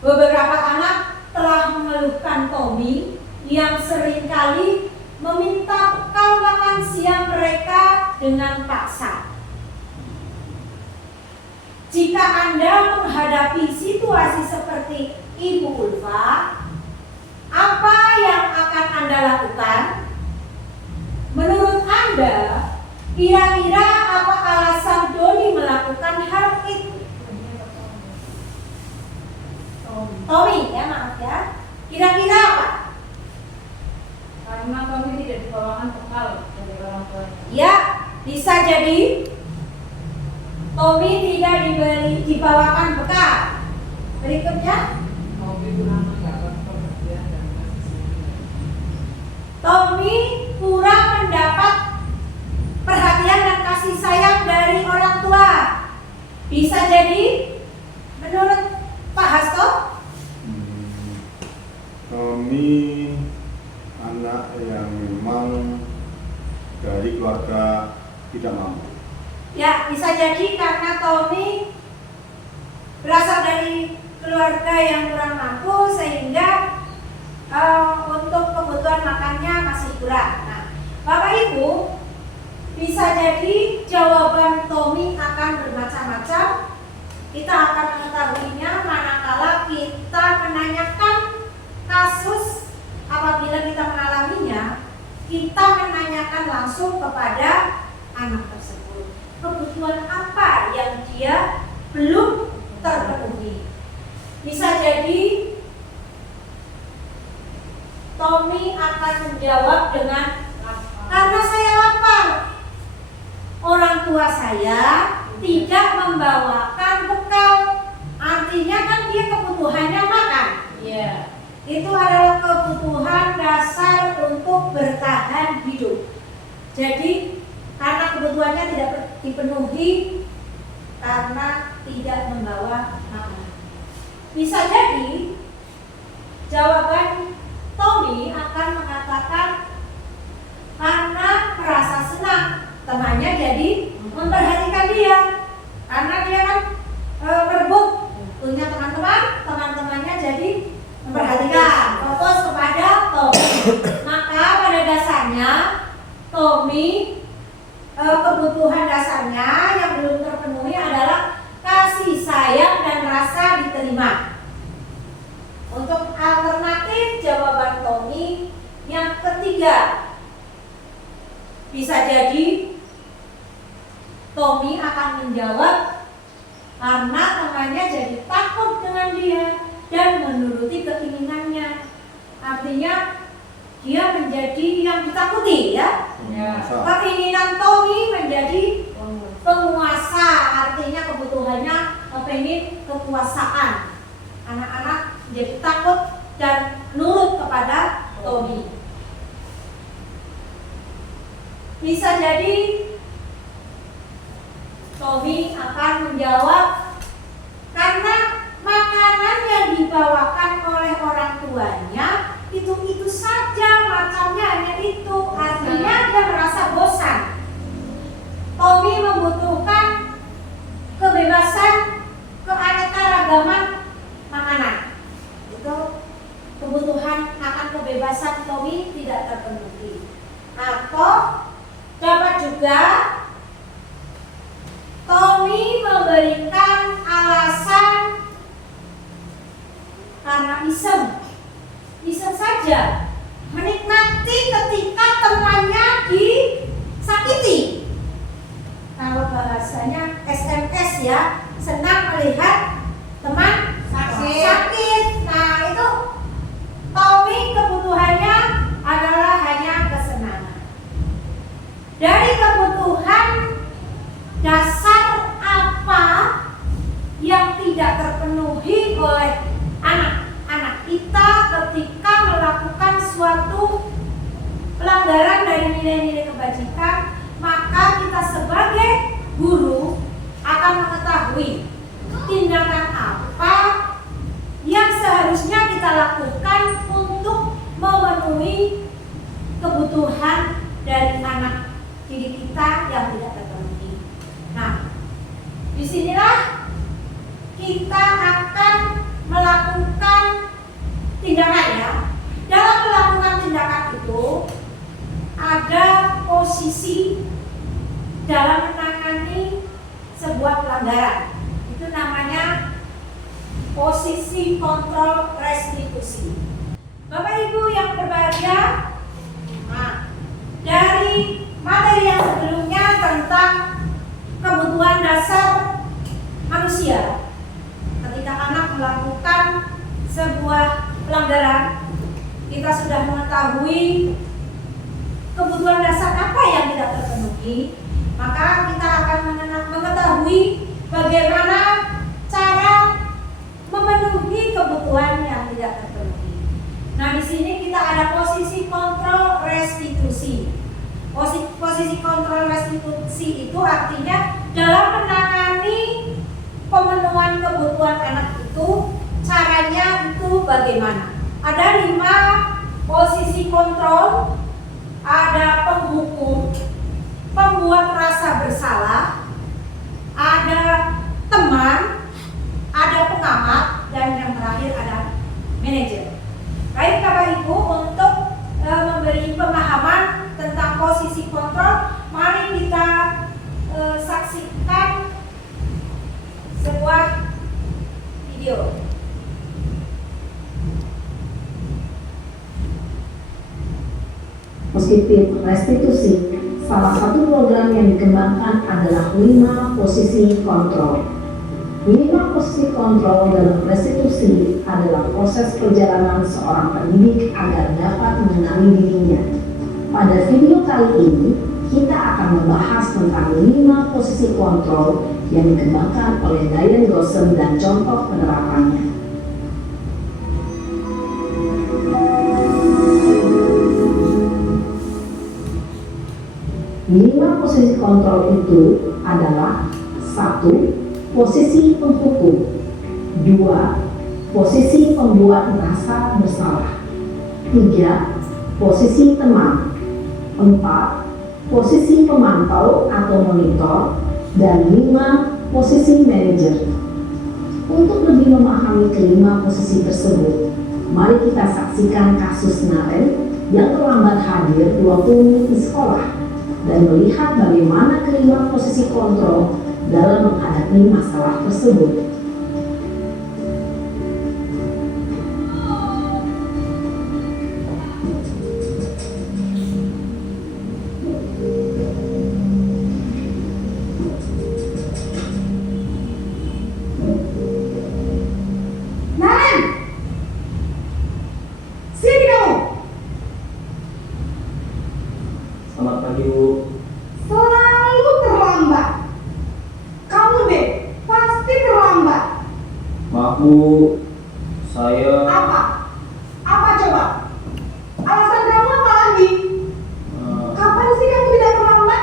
Beberapa anak telah mengeluhkan Tommy yang seringkali meminta bekal makan siang mereka dengan paksa. jika Anda menghadapi situasi seperti Ibu Ulfa, apa yang akan Anda lakukan? Menurut Anda, kira-kira apa alasan Doni melakukan hal itu? Tommy, ya maaf ya. Kira-kira apa? Karena kami tidak dibawakan bekal dari orang tuanya. Ya, bisa jadi Tommy tidak dibawakan bekal. Berikutnya, Tommy kurang mendapat perhatian dan kasih sayang dari orang tua. Bisa jadi menurut Pak Hasto? Kami anak yang memang dari keluarga tidak mampu. Ya, bisa jadi karena Tommy berasal dari keluarga yang kurang mampu sehingga untuk kebutuhan makannya masih kurang. Nah, Bapak Ibu, bisa jadi jawaban Tommy akan bermacam-macam. Kita akan mengetahuinya manakala kita menanyakan kasus apabila kita mengalaminya, kita menanyakan langsung kepada anak tersebut. Kebutuhan apa yang dia belum terpenuhi? Bisa jadi Tommy akan menjawab dengan karena saya lapar. Orang tua saya tidak membawakan bekal. Artinya kan dia kebutuhannya makan. Iya. Itu adalah kebutuhan dasar untuk bertahan hidup. Jadi karena kebutuhannya tidak dipenuhi karena tidak membawa makanan. Bisa jadi jawaban Tommy akan mengatakan karena merasa senang temannya jadi memperhatikan dia, karena dia kan berebut punya teman-teman, teman-temannya jadi memperhatikan, fokus kepada Tommy. Maka pada dasarnya Tommy kebutuhan dasarnya yang belum terpenuhi adalah kasih sayang dan rasa diterima. Untuk alternatif jawaban Tommy yang ketiga, bisa jadi Tommy akan menjawab karena temannya jadi takut dengan dia dan menuruti keinginannya. Artinya dia menjadi yang ditakuti, ya. Keinginan Tommy menjadi penguasa, artinya kebutuhannya pengen kekuasaan. Anak-anak menjadi takut dan nurut kepada Tommy. Bisa jadi Tommy akan menjawab karena makanan yang dibawakan oleh orang tuanya itu saja, macamnya hanya itu, artinya dia merasa bosan. Tommy membutuhkan kebebasan, keanekaragaman makanan. Itu kebutuhan akan kebebasan Tommy tidak terpenuhi. Atau dapat juga Tommy memberikan alasan karena iseng saja, menikmati ketika temannya disakiti. Kalau bahasanya SMS ya, senang melihat teman sakit. Nah itu Tommy kebutuhannya adalah hanya kesenangan. Dari kebutuhan dasar apa yang tidak terpenuhi oleh anak-anak kita ketika melakukan suatu pelanggaran dari nilai-nilai kebajikan, maka kita sebagai guru akan mengetahui tindakan apa yang seharusnya kita lakukan untuk memenuhi kebutuhan dari anak didik kita yang tidak terpenuhi. Nah, disinilah kita akan melakukan tindakan, ya. Dalam melakukan tindakan itu ada posisi dalam menangani sebuah pelanggaran. Itu posisi kontrol restitusi. Bapak Ibu yang berbahagia, nah, dari materi yang sebelumnya tentang kebutuhan dasar manusia ketika anak melakukan sebuah pelanggaran, kita sudah mengetahui kebutuhan dasar apa yang tidak terpenuhi, maka kita akan mengetahui bagaimana cara memenuhi kebutuhan yang tidak terpenuhi. Nah, di sini kita ada posisi kontrol restitusi. Posisi kontrol restitusi itu artinya dalam menangani pemenuhan kebutuhan anak itu, caranya itu bagaimana? Ada 5 posisi kontrol. Ada penghukum, pembuat rasa bersalah, ada teman, ada pengamat, dan yang terakhir ada manajer. Baik Bapak Ibu, untuk memberi pemahaman tentang posisi kontrol, mari kita saksikan sebuah video. Positif restitusi, salah satu program yang dikembangkan adalah 5 posisi kontrol. 5 posisi kontrol dalam restitusi adalah proses perjalanan seorang pendidik agar dapat mengenali dirinya. Pada video kali ini, kita akan membahas tentang 5 posisi kontrol yang dikembangkan oleh Diane Goshen dan contoh penerapannya. 5 posisi kontrol itu adalah 1. Posisi penghukum, 2. Posisi pembuat rasa bersalah, 3. Posisi teman, 4. Posisi pemantau atau monitor, dan 5. Posisi manajer. Untuk lebih memahami kelima posisi tersebut, mari kita saksikan kasus Naren yang terlambat hadir 20 menit di sekolah dan melihat bagaimana kelima posisi kontrol dalam menghadapi masalah tersebut. Naren, sini kamu. Selamat pagi, Bu. Selalu terlambat. Kamu deh, pasti terlambat. Maaf, Bu. Saya Apa? Apa coba? Alasan kamu apa lagi? eh, Kapan sih kamu tidak terlambat?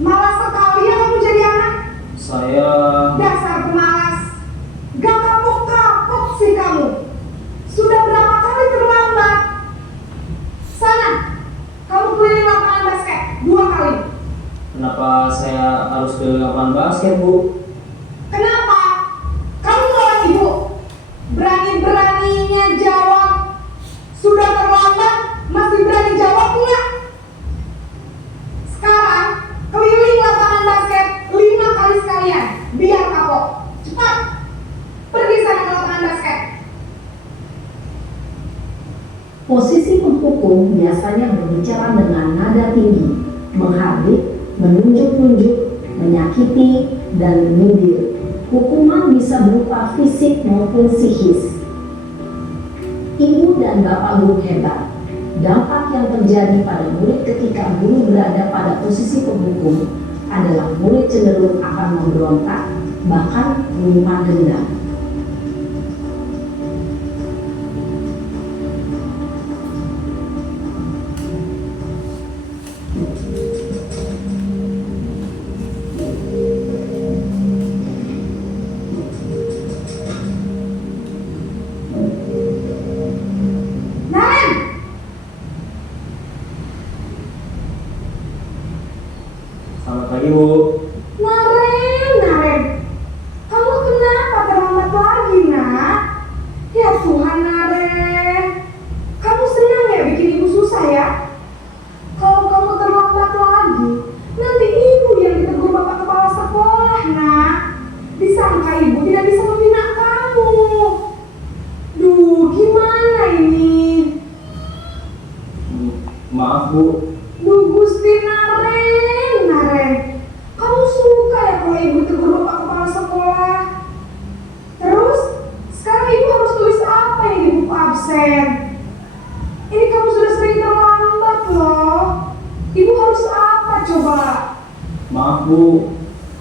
Malas sekali ya kamu jadi anak. saya Dasar pemalas. Gak kapok-kapok sih kamu. Sudah berapa kali terlambat? Sana, kamu keliling lapangan basket 2 kali. kenapa saya harus ke lapangan basket, Bu? Kenapa? Kamu lawan ibu. Berani-beraninya jawab. Sudah terlambat, masih berani jawab enggak? Sekarang, keliling lapangan basket 5 kali sekalian. Biar kapok. Cepat. Pergi sana ke lapangan basket. Posisi penghukum biasanya berbicara dengan nada tinggi, menghardik, menunjuk-nunjuk, menyakiti, dan menyindir. Hukuman bisa berupa fisik maupun psikis. Ibu dan bapak guru hebat. Dampak yang terjadi pada murid ketika guru berada pada posisi penghukum adalah murid cenderung akan memberontak, bahkan menyimpan dendam. Naren, Selamat pagi, Bu. Naren. Kamu kenapa terlambat Maaf Bu. Duh Gusti Naren. Kamu suka ya kalau ibu tegur bapak kepala sekolah? Terus, sekarang ibu harus tulis apa yang di buku absen? Ini kamu sudah sering terlambat loh. Ibu harus apa coba? Maaf Bu.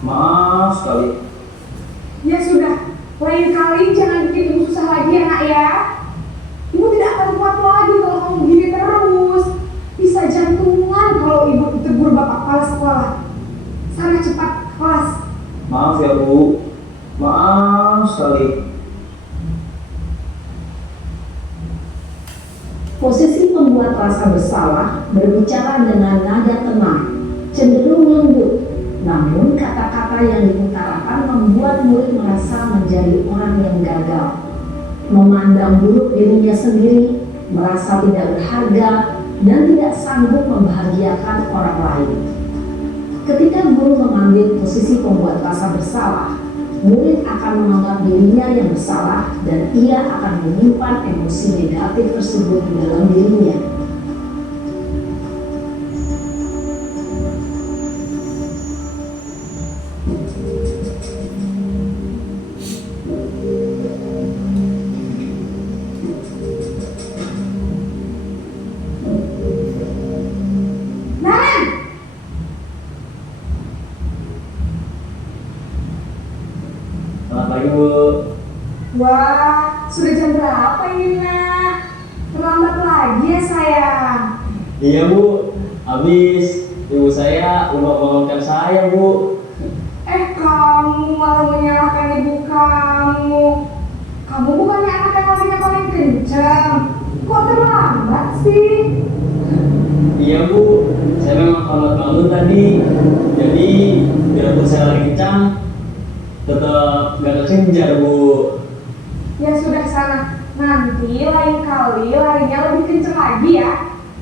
Maaf sekali. Ya sudah, lain kali jangan bikin ibu susah lagi ya nak ya. Ibu tidak akan kuat lagi kalau kamu begini terus. Bisa jantungan kalau ibu ditegur bapak kepala sekolah. Sana cepat ke kelas. Maaf ya Bu. Maaf sekali. Posisi pembuat rasa bersalah berbicara dengan nada tenang, cenderung lembut. Namun kata-kata yang diutarakan membuat murid merasa menjadi orang yang gagal, memandang buruk dirinya sendiri, merasa tidak berharga, dan tidak sanggup membahagiakan orang lain. Ketika guru mengambil posisi pembuat rasa bersalah, murid akan menganggap dirinya yang bersalah dan ia akan menyimpan emosi negatif tersebut di dalam dirinya. Selamat pagi Bu. Wah, sudah jam berapa ini nak? Terlambat lagi ya sayang. Iya Bu. Habis ibu saya lupa bangunkan saya Bu. Kamu malah menyalahkan ibu kamu. Kamu bukannya anak yang larinya paling kencang. Kok terlambat sih? Iya Bu. Saya memang lambat bangun tadi. Jadi biarpun saya lari kencang, tetap gak kekejar Bu. Ya sudah sana. Nanti lain kali larinya lebih kencang lagi ya.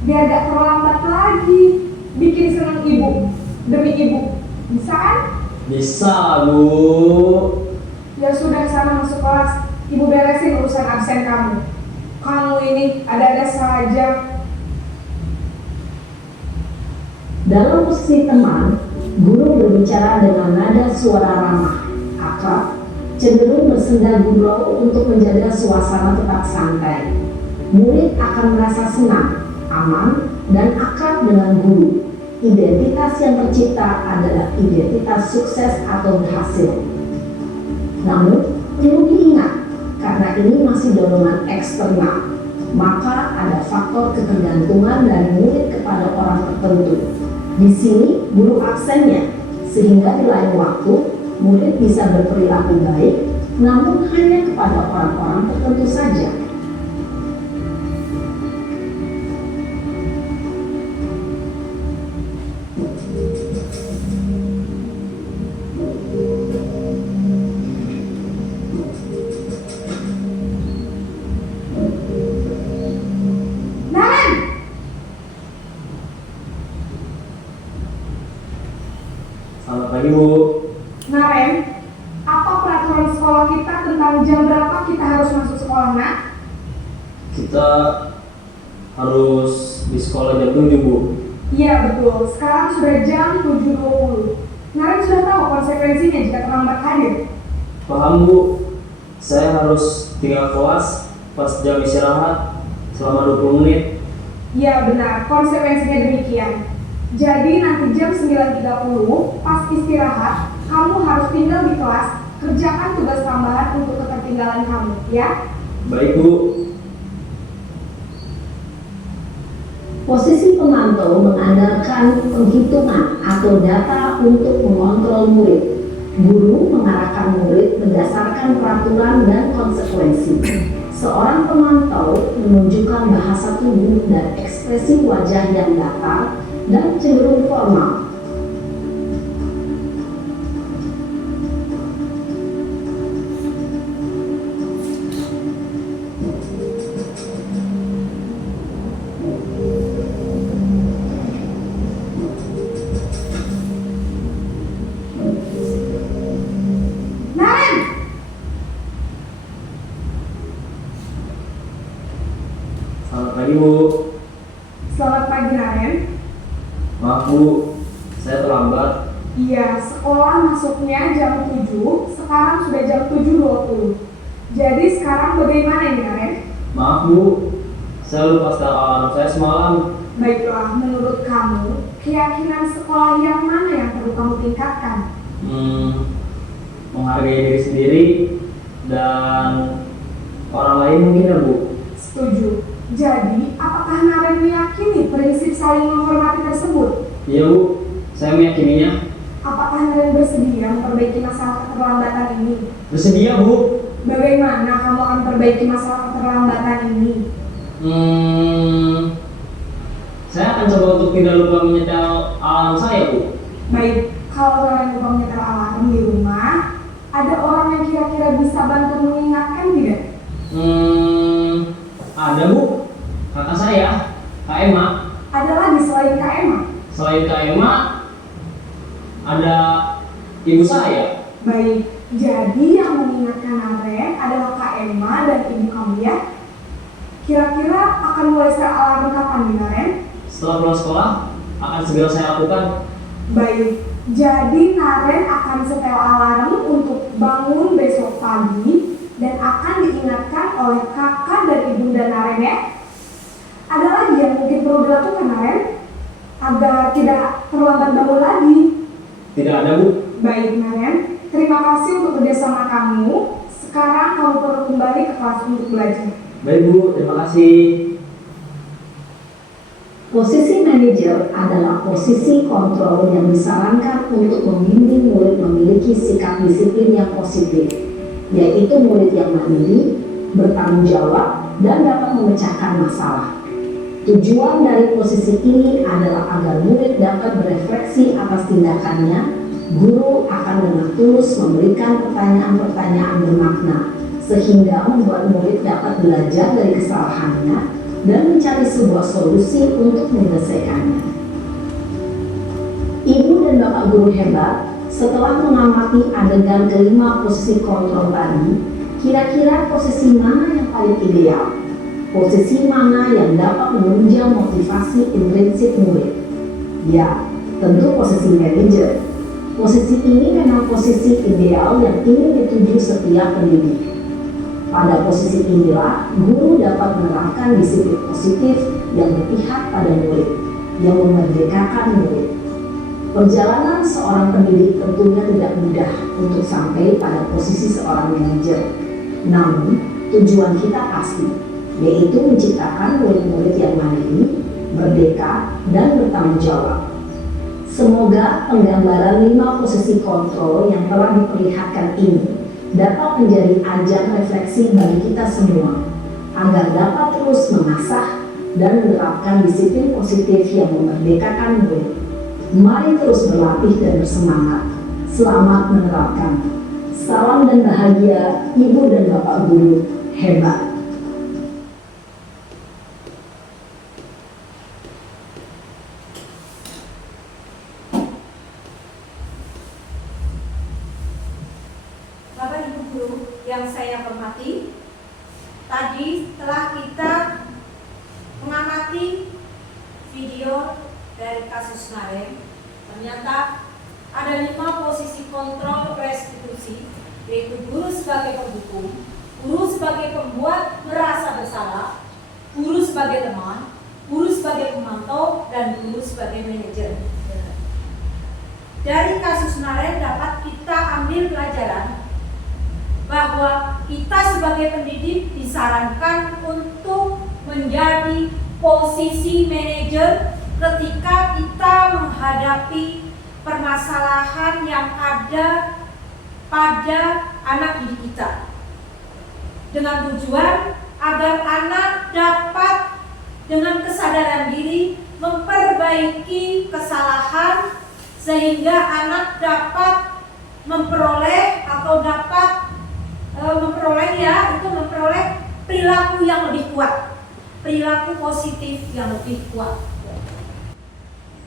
Biar gak terlambat lagi. Bikin senang ibu. Demi ibu. Bisa kan? Bisa Bu. Ya sudah sana masuk kelas. Ibu beresin urusan absen kamu. Kamu ini ada-ada saja. Dalam posisi teman, guru berbicara dengan nada suara ramah, akrab, cenderung bersenda gurau untuk menjaga suasana tetap santai. Murid akan merasa senang, aman, dan akrab dengan guru. Identitas yang tercipta adalah identitas sukses atau berhasil. Namun, perlu diingat, karena ini masih dorongan eksternal, maka ada faktor ketergantungan dari murid kepada orang tertentu. Di sini, guru absennya, sehingga di lain waktu, murid bisa berperilaku baik, namun hanya kepada orang-orang tertentu saja. Selamat pagi Bu. Naren, apa peraturan sekolah kita tentang jam berapa kita harus masuk sekolah, nak? Kita harus di sekolah jam 7 Bu. Iya betul, sekarang sudah jam 7.20. Naren sudah tahu konsekuensinya jika terlambat hadir. Paham Bu. Saya harus tinggal kelas pas jam istirahat selama 20 menit. Iya benar, konsekuensinya demikian. Jadi nanti jam 9.30 pas istirahat, kamu harus tinggal di kelas, kerjakan tugas tambahan untuk ketertinggalan kamu, ya? Baik Bu. Posisi pemantau mengandalkan penghitungan atau data untuk mengontrol murid. Guru mengarahkan murid berdasarkan peraturan dan konsekuensi. Seorang pemantau menunjukkan bahasa tubuh dan ekspresi wajah yang datar dan cenderung formal. Selamat pagi Bu. Selamat pagi Naren. sekarang sudah jam 7.20. Jadi sekarang bagaimana ini, Naren? Maaf Bu, saya lupa setel alarm saya semalam. Baiklah, menurut kamu, keyakinan sekolah yang mana yang perlu kamu tingkatkan? Menghargai diri sendiri dan orang lain mungkin ya Bu. Setuju. Jadi, apakah Naren meyakini prinsip saling menghormati tersebut? Iya Bu, saya meyakininya. Apakah Naren bersedia memperbaiki masalah keterlambatan ini? Bersedia Bu. Bagaimana kamu akan perbaiki masalah keterlambatan ini? Saya akan coba untuk tidak lupa menyetel alarm saya Bu. Baik, kalau Naren lupa menyetel alarm di rumah, ada orang yang kira-kira bisa bantu mengingatkan tidak? Ada Bu, kakak saya, Kak Emma. Ada lagi selain Kak Emma? Selain Kak Emma, ada ibu saya. Baik, jadi yang mengingatkan Naren adalah Kak Emma dan ibu kamu ya? Kira-kira akan mulai setel alarm kapan nih, Naren? Setelah pulang sekolah, akan segera saya lakukan. Baik, jadi Naren akan setel alarm untuk bangun besok pagi dan akan diingatkan oleh kakak dan ibunda Naren ya. Ada lagi yang mungkin perlu dilakukan, Naren, agar tidak terlambat bangun lagi? Tidak ada Bu. Baik, Naren, terima kasih untuk kerjasama kamu. Sekarang kamu perlu kembali ke kelas untuk belajar. Baik Bu, terima kasih. Posisi manajer adalah posisi kontrol yang disarankan untuk membimbing murid memiliki sikap disiplin yang positif, yaitu murid yang mandiri, bertanggung jawab, dan dapat memecahkan masalah. Tujuan dari posisi ini adalah agar murid dapat berefleksi atas tindakannya. Guru akan dengan tulus memberikan pertanyaan-pertanyaan bermakna, sehingga membuat murid dapat belajar dari kesalahannya dan mencari sebuah solusi untuk menyelesaikannya. Ibu dan bapak guru hebat, setelah mengamati adegan kelima posisi kontrol tadi, kira-kira posisi mana yang paling ideal? Posisi mana yang dapat menunjang motivasi intrinsik murid? Ya, tentu posisi manajer. Posisi ini memang posisi ideal yang ingin dituju setiap pendidik. Pada posisi inilah, guru dapat menerapkan disiplin positif yang berpihak pada murid, yang memerdekakan murid. Perjalanan seorang pendidik tentunya tidak mudah untuk sampai pada posisi seorang manajer. Namun, tujuan kita pasti, yaitu menciptakan murid-murid yang mandiri, merdeka, dan bertanggung jawab. Semoga penggambaran 5 posisi kontrol yang telah diperlihatkan ini dapat menjadi ajang refleksi bagi kita semua, agar dapat terus mengasah dan menerapkan disiplin positif yang memerdekakan murid. Mari terus berlatih dan bersemangat. Selamat menerapkan. Salam dan bahagia, Ibu dan Bapak Guru hebat. Bapak Ibu Guru yang saya hormati, tadi setelah kita mengamati video dari kasus Naren, ternyata ada 5 posisi kontrol restitusi, yaitu guru sebagai penghukum, guru sebagai pembuat merasa bersalah, guru sebagai teman, guru sebagai pemantau, dan guru sebagai manajer. Dari kasus Naren dapat kita ambil pelajaran bahwa kita sebagai pendidik disarankan untuk menjadi posisi manajer ketika kita menghadapi permasalahan yang ada pada anak didik kita, dengan tujuan agar anak dapat dengan kesadaran diri memperbaiki kesalahan, sehingga anak dapat memperoleh atau dapat memperoleh perilaku yang lebih kuat, perilaku positif yang lebih kuat.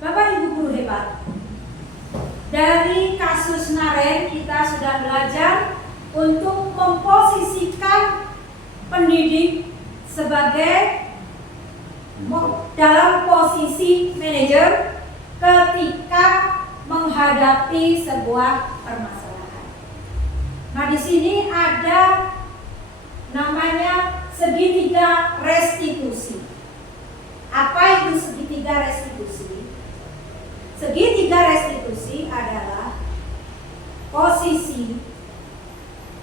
Bapak Ibu Guru hebat, dari kasus Naren kita sudah belajar untuk memposisikan pendidik sebagai dalam posisi manajer ketika menghadapi sebuah permasalahan. sini ada namanya segitiga restitusi. Apa itu segitiga restitusi? Segitiga restitusi adalah posisi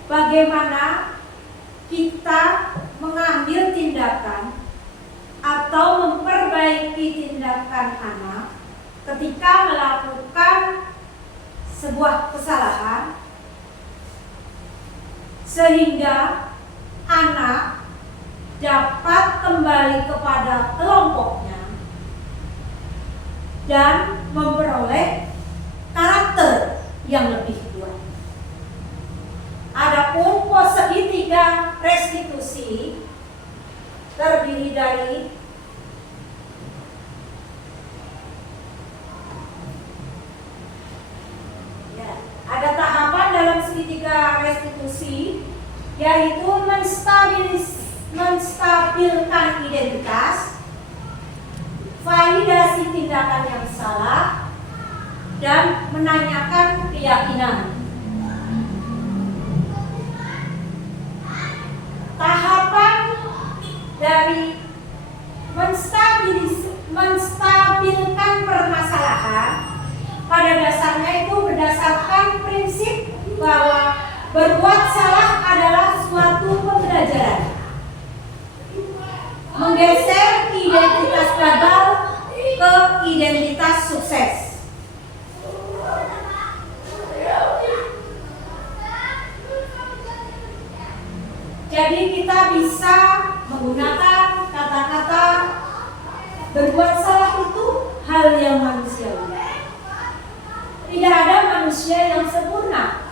bagaimana kita mengambil tindakan atau memperbaiki tindakan anak ketika melakukan sebuah kesalahan sehingga anak dapat kembali kepada kelompoknya dan memperoleh karakter yang lebih kuat. Adapun segitiga restitusi terdiri dari ada tahapan dalam segitiga restitusi, yaitu menstabilkan identitas, validasi tindakan yang salah, dan menanyakan keyakinan. Tahapan dari menstabilkan permasalahan pada dasarnya itu berdasarkan prinsip bahwa berbuat salah adalah suatu pembelajaran. Menggeser identitas gagal ke identitas sukses. Jadi kita bisa menggunakan kata-kata berbuat salah itu hal yang manusiawi. Tidak ada manusia yang sempurna.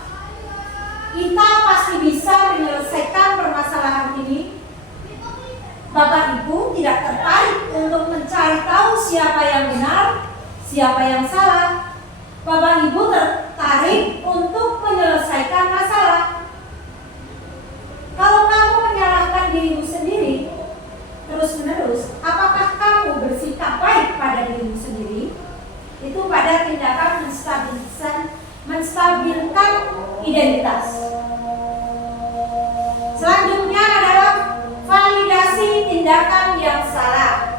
Kita pasti bisa menyelesaikan permasalahan ini. Bapak Ibu tidak tertarik untuk mencari tahu siapa yang benar, siapa yang salah. Bapak Ibu tertarik untuk menyelesaikan masalah. Kalau kamu menyalahkan dirimu sendiri terus-menerus, apakah kamu bersikap baik pada dirimu sendiri? Itu pada tindakan menstabilkan identitas. Selanjutnya adalah validasi tindakan yang salah.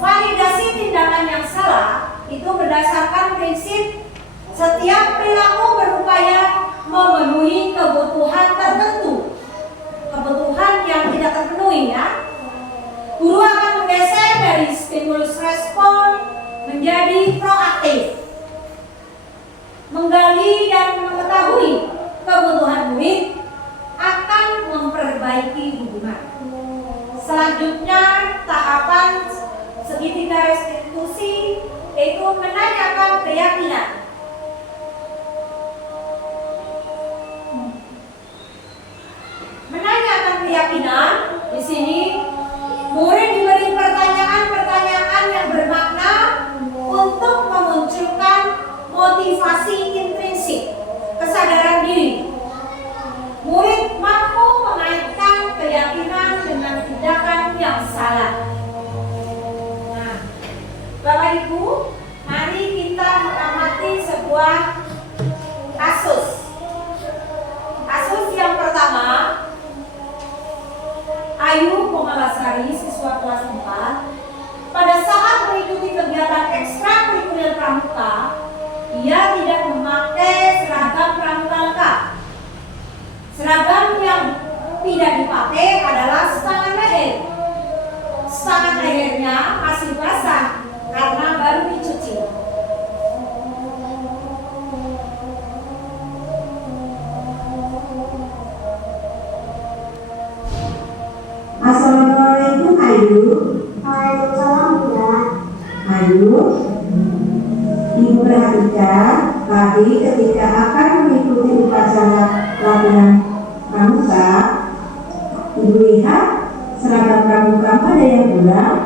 Validasi tindakan yang salah itu berdasarkan prinsip setiap perilaku berupaya memenuhi kebutuhan tertentu. Kebutuhan yang tidak terpenuhi ya. Guru akan menggeser dari stimulus respon menjadi proaktif. Menggali dan mengetahui kebutuhan murid akan memperbaiki hubungan. Selanjutnya tahapan segitiga restitusi yaitu menanyakan keyakinan. Menanyakan keyakinan di sini murid diberi pertanyaan-pertanyaan yang bermakna untuk memunculkan motivasi intrinsik, kesadaran diri. Murid mampu mengaitkan keyakinan dengan tindakan yang salah. Nah, Bapak Ibu, mari kita mengamati sebuah kasus. Kasus yang pertama, Ayu Komalasari, siswa kelas 4, pada saat mengikuti kegiatan ekstrakurikuler pramuka, ia tidak memakai seragam pramuka lengkap. Seragam yang tidak dipakai adalah setangan leher. Setangan lehernya masih basah karena baru dicuci. Assalamualaikum Ayu. Waalaikumsalam Bunda. Ayu, Ibu perhatikan tadi ketika akan mengikuti upacara latihan pramuka, Ibu lihat seragam pramuka ada yang kurang.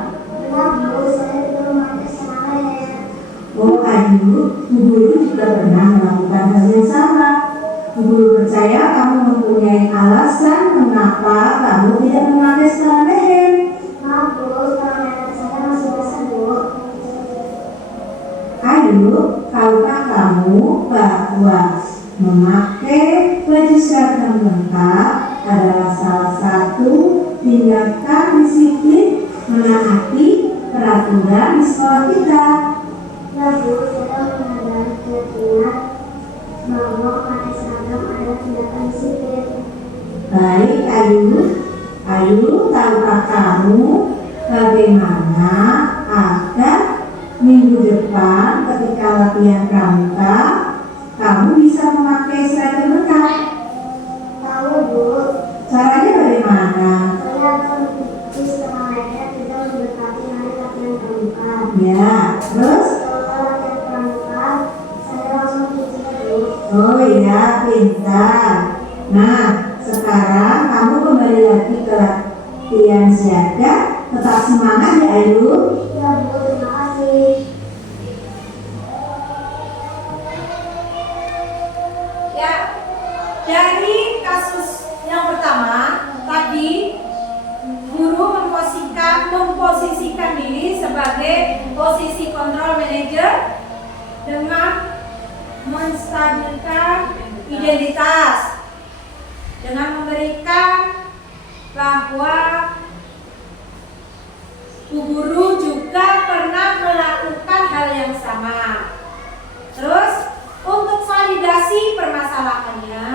Benar Bu, saya belum memakai seragam leher. Oh Ayu, Bu Guru juga pernah melakukan hal yang sama. Bu Guru percaya kamu mempunyai alasan mengapa kamu tidak memakai seragam leher. Maaf Bu, seragam leher saya masih basah Bu. Ayu, tahukah kamu bahwa memakai memakai baju seragam lengkap adalah salah satu tindakan disiplin menaati peraturan di sekolah kita. Ya Bu, saya menyadari keyakinan bahwa memakai seragam adalah tindakan disiplin. Baik Ayu, tahukah kamu bagaimana agar minggu depan ketika latihan pramuka kamu bisa memakai seragam lengkap? Tahu Bu, Caranya bagaimana? saya akan mengikuti setengah leher tidak mendekati hari latihan pramuka. Ya, terus? Setelah latihan pramuka, saya langsung cuci Bu. Oh iya, pintar. Nah, sekarang kamu kembali lagi ke latihan siaga. Tetap semangat ya Ayu. Ya Bu, terima kasih. Ya, dari kasus yang pertama tadi guru memposisikan diri sebagai posisi kontrol manager dengan menstabilkan identitas dengan memberikan bahwa Bu Guru juga pernah melakukan hal yang sama. Terus untuk validasi permasalahannya,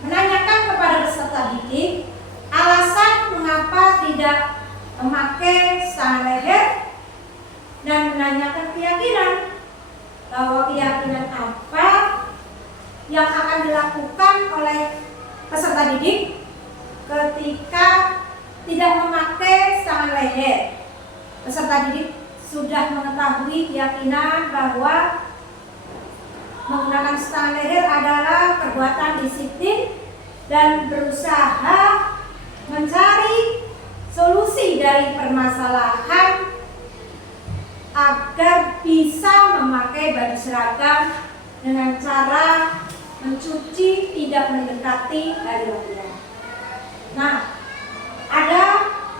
menanyakan kepada peserta didik alasan mengapa tidak memakai stang leher dan menanyakan keyakinan bahwa keyakinan apa yang akan dilakukan oleh peserta didik ketika tidak memakai stang leher. Peserta didik sudah mengetahui keyakinan bahwa menggunakan stang leher adalah perbuatan disiplin dan berusaha mencari solusi dari permasalahan agar bisa memakai baju seragam dengan cara mencuci tidak mendekati hari latihan. Nah, ada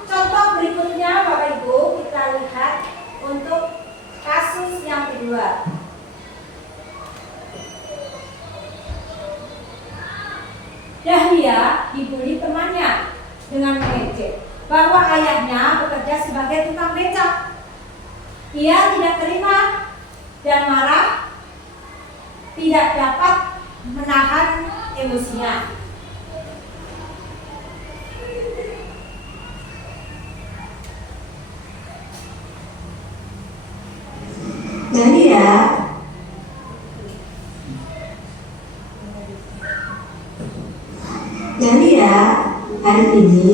contoh berikutnya Bapak Ibu, kita lihat untuk kasus yang kedua. Dahlia dibully temannya dengan mengejek bahwa ayahnya bekerja sebagai tukang becak. Ia tidak terima dan marah, tidak dapat menahan emosinya. Jadi ya, hari ini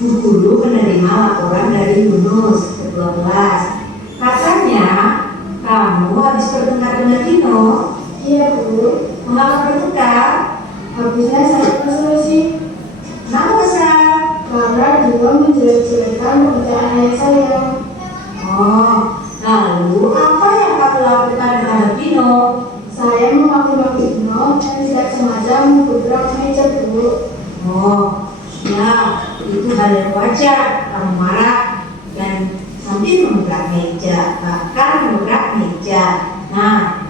Bu Guru menerima laporan dari Yunus, ketua kelas. Katanya kamu habis bertengkar dengan Dino. Iya Bu, Mengapa bertengkar? habisnya saya kesel sih Kenapa kesal? karena dia menjelek-jelekan pekerjaan ayah saya. Oh, lalu apa yang kamu lakukan terhadap Dino? Saya memaki-maki Dino dan tidak sengaja menggebrak meja Bu. Oh, ya, itu hal yang wajar. Kamu marah dan sambil menggebrak meja, bahkan menggebrak meja. Nah,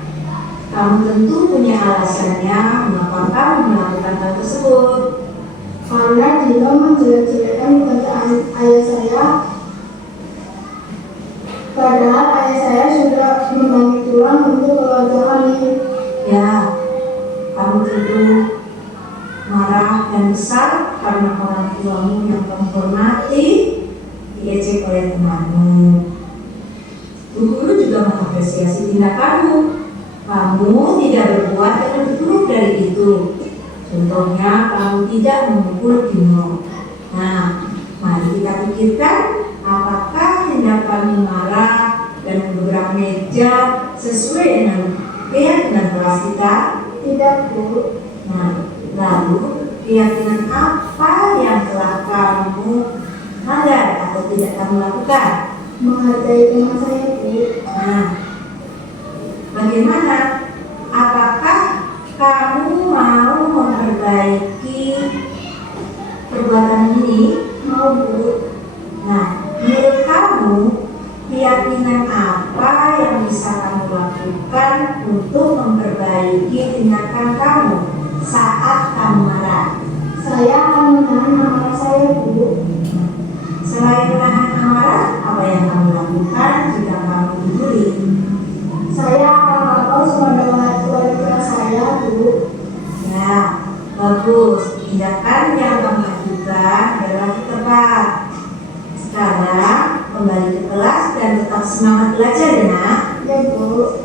kamu tentu punya alasannya mengapa kamu melakukan hal tersebut. Karena Dino menjelek-jelekan pekerjaan ayah saya. Padahal ayah saya sudah membagi tulang untuk keluarga kami. Ya, kamu tentu marah dan besar karena orang tuamu yang kamu hormati diejek oleh temanmu. Bu Guru juga mengapresiasi tindakanmu. Kamu tidak berbuat yang lebih buruk dari itu. Contohnya, kamu tidak memukul Dino. Nah, mari kita pikirkan apakah tindakan marah dan menggebrak meja sesuai dengan keyakinan kelas kita? Tidak Bu, Nah, lalu keyakinan apa yang telah kamu sadar atau tidak kamu lakukan? menghargai teman saya Bu. Nah, bagaimana? Apakah kamu mau memperbaiki perbuatan ini? Mau Bu, Nah, menurut kamu keyakinan apa yang bisa kamu lakukan untuk memperbaiki tindakan kamu bagus. Tindakan yang kamu ajukan adalah tepat. Sekarang kembali ke kelas dan tetap semangat belajar ya nak. Ya Bu.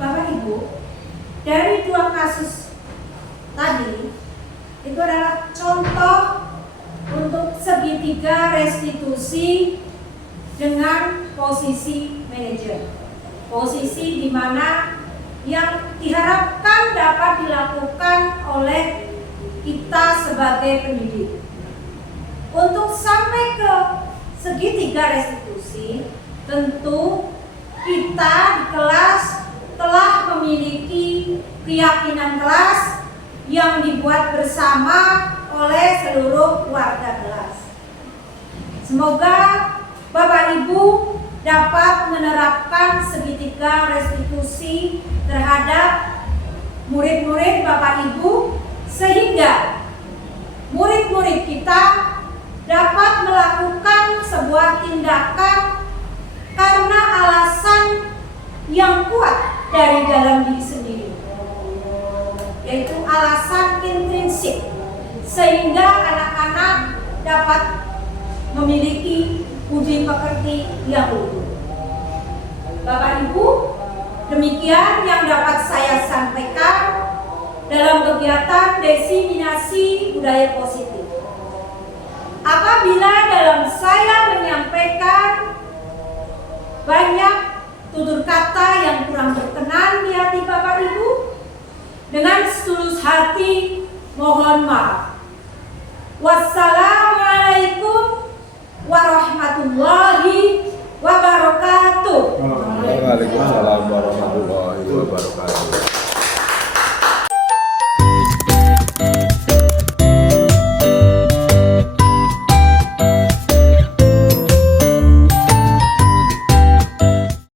Bapak Ibu, dari dua kasus tadi itu adalah contoh untuk segitiga restitusi dengan posisi manajer. Posisi di mana yang diharapkan dapat dilakukan oleh kita sebagai pendidik. Untuk sampai ke segitiga restitusi, tentu kita di kelas telah memiliki keyakinan kelas yang dibuat bersama oleh seluruh warga kelas. Semoga Bapak Ibu dapat menerapkan segitiga restitusi terhadap murid-murid Bapak Ibu sehingga murid-murid kita dapat melakukan sebuah tindakan karena alasan yang kuat dari dalam diri sendiri, yaitu alasan intrinsik, sehingga anak-anak dapat memiliki budi pekerti yang luhur. Bapak Ibu, demikian yang dapat saya sampaikan dalam kegiatan diseminasi budaya positif. Apabila dalam saya menyampaikan banyak tutur kata yang kurang berkenan di hati Bapak Ibu, dengan setulus hati mohon maaf. Wassalamualaikum warahmatullahi wabarakatuh. Waalaikumsalam warahmatullahi wabarakatuh.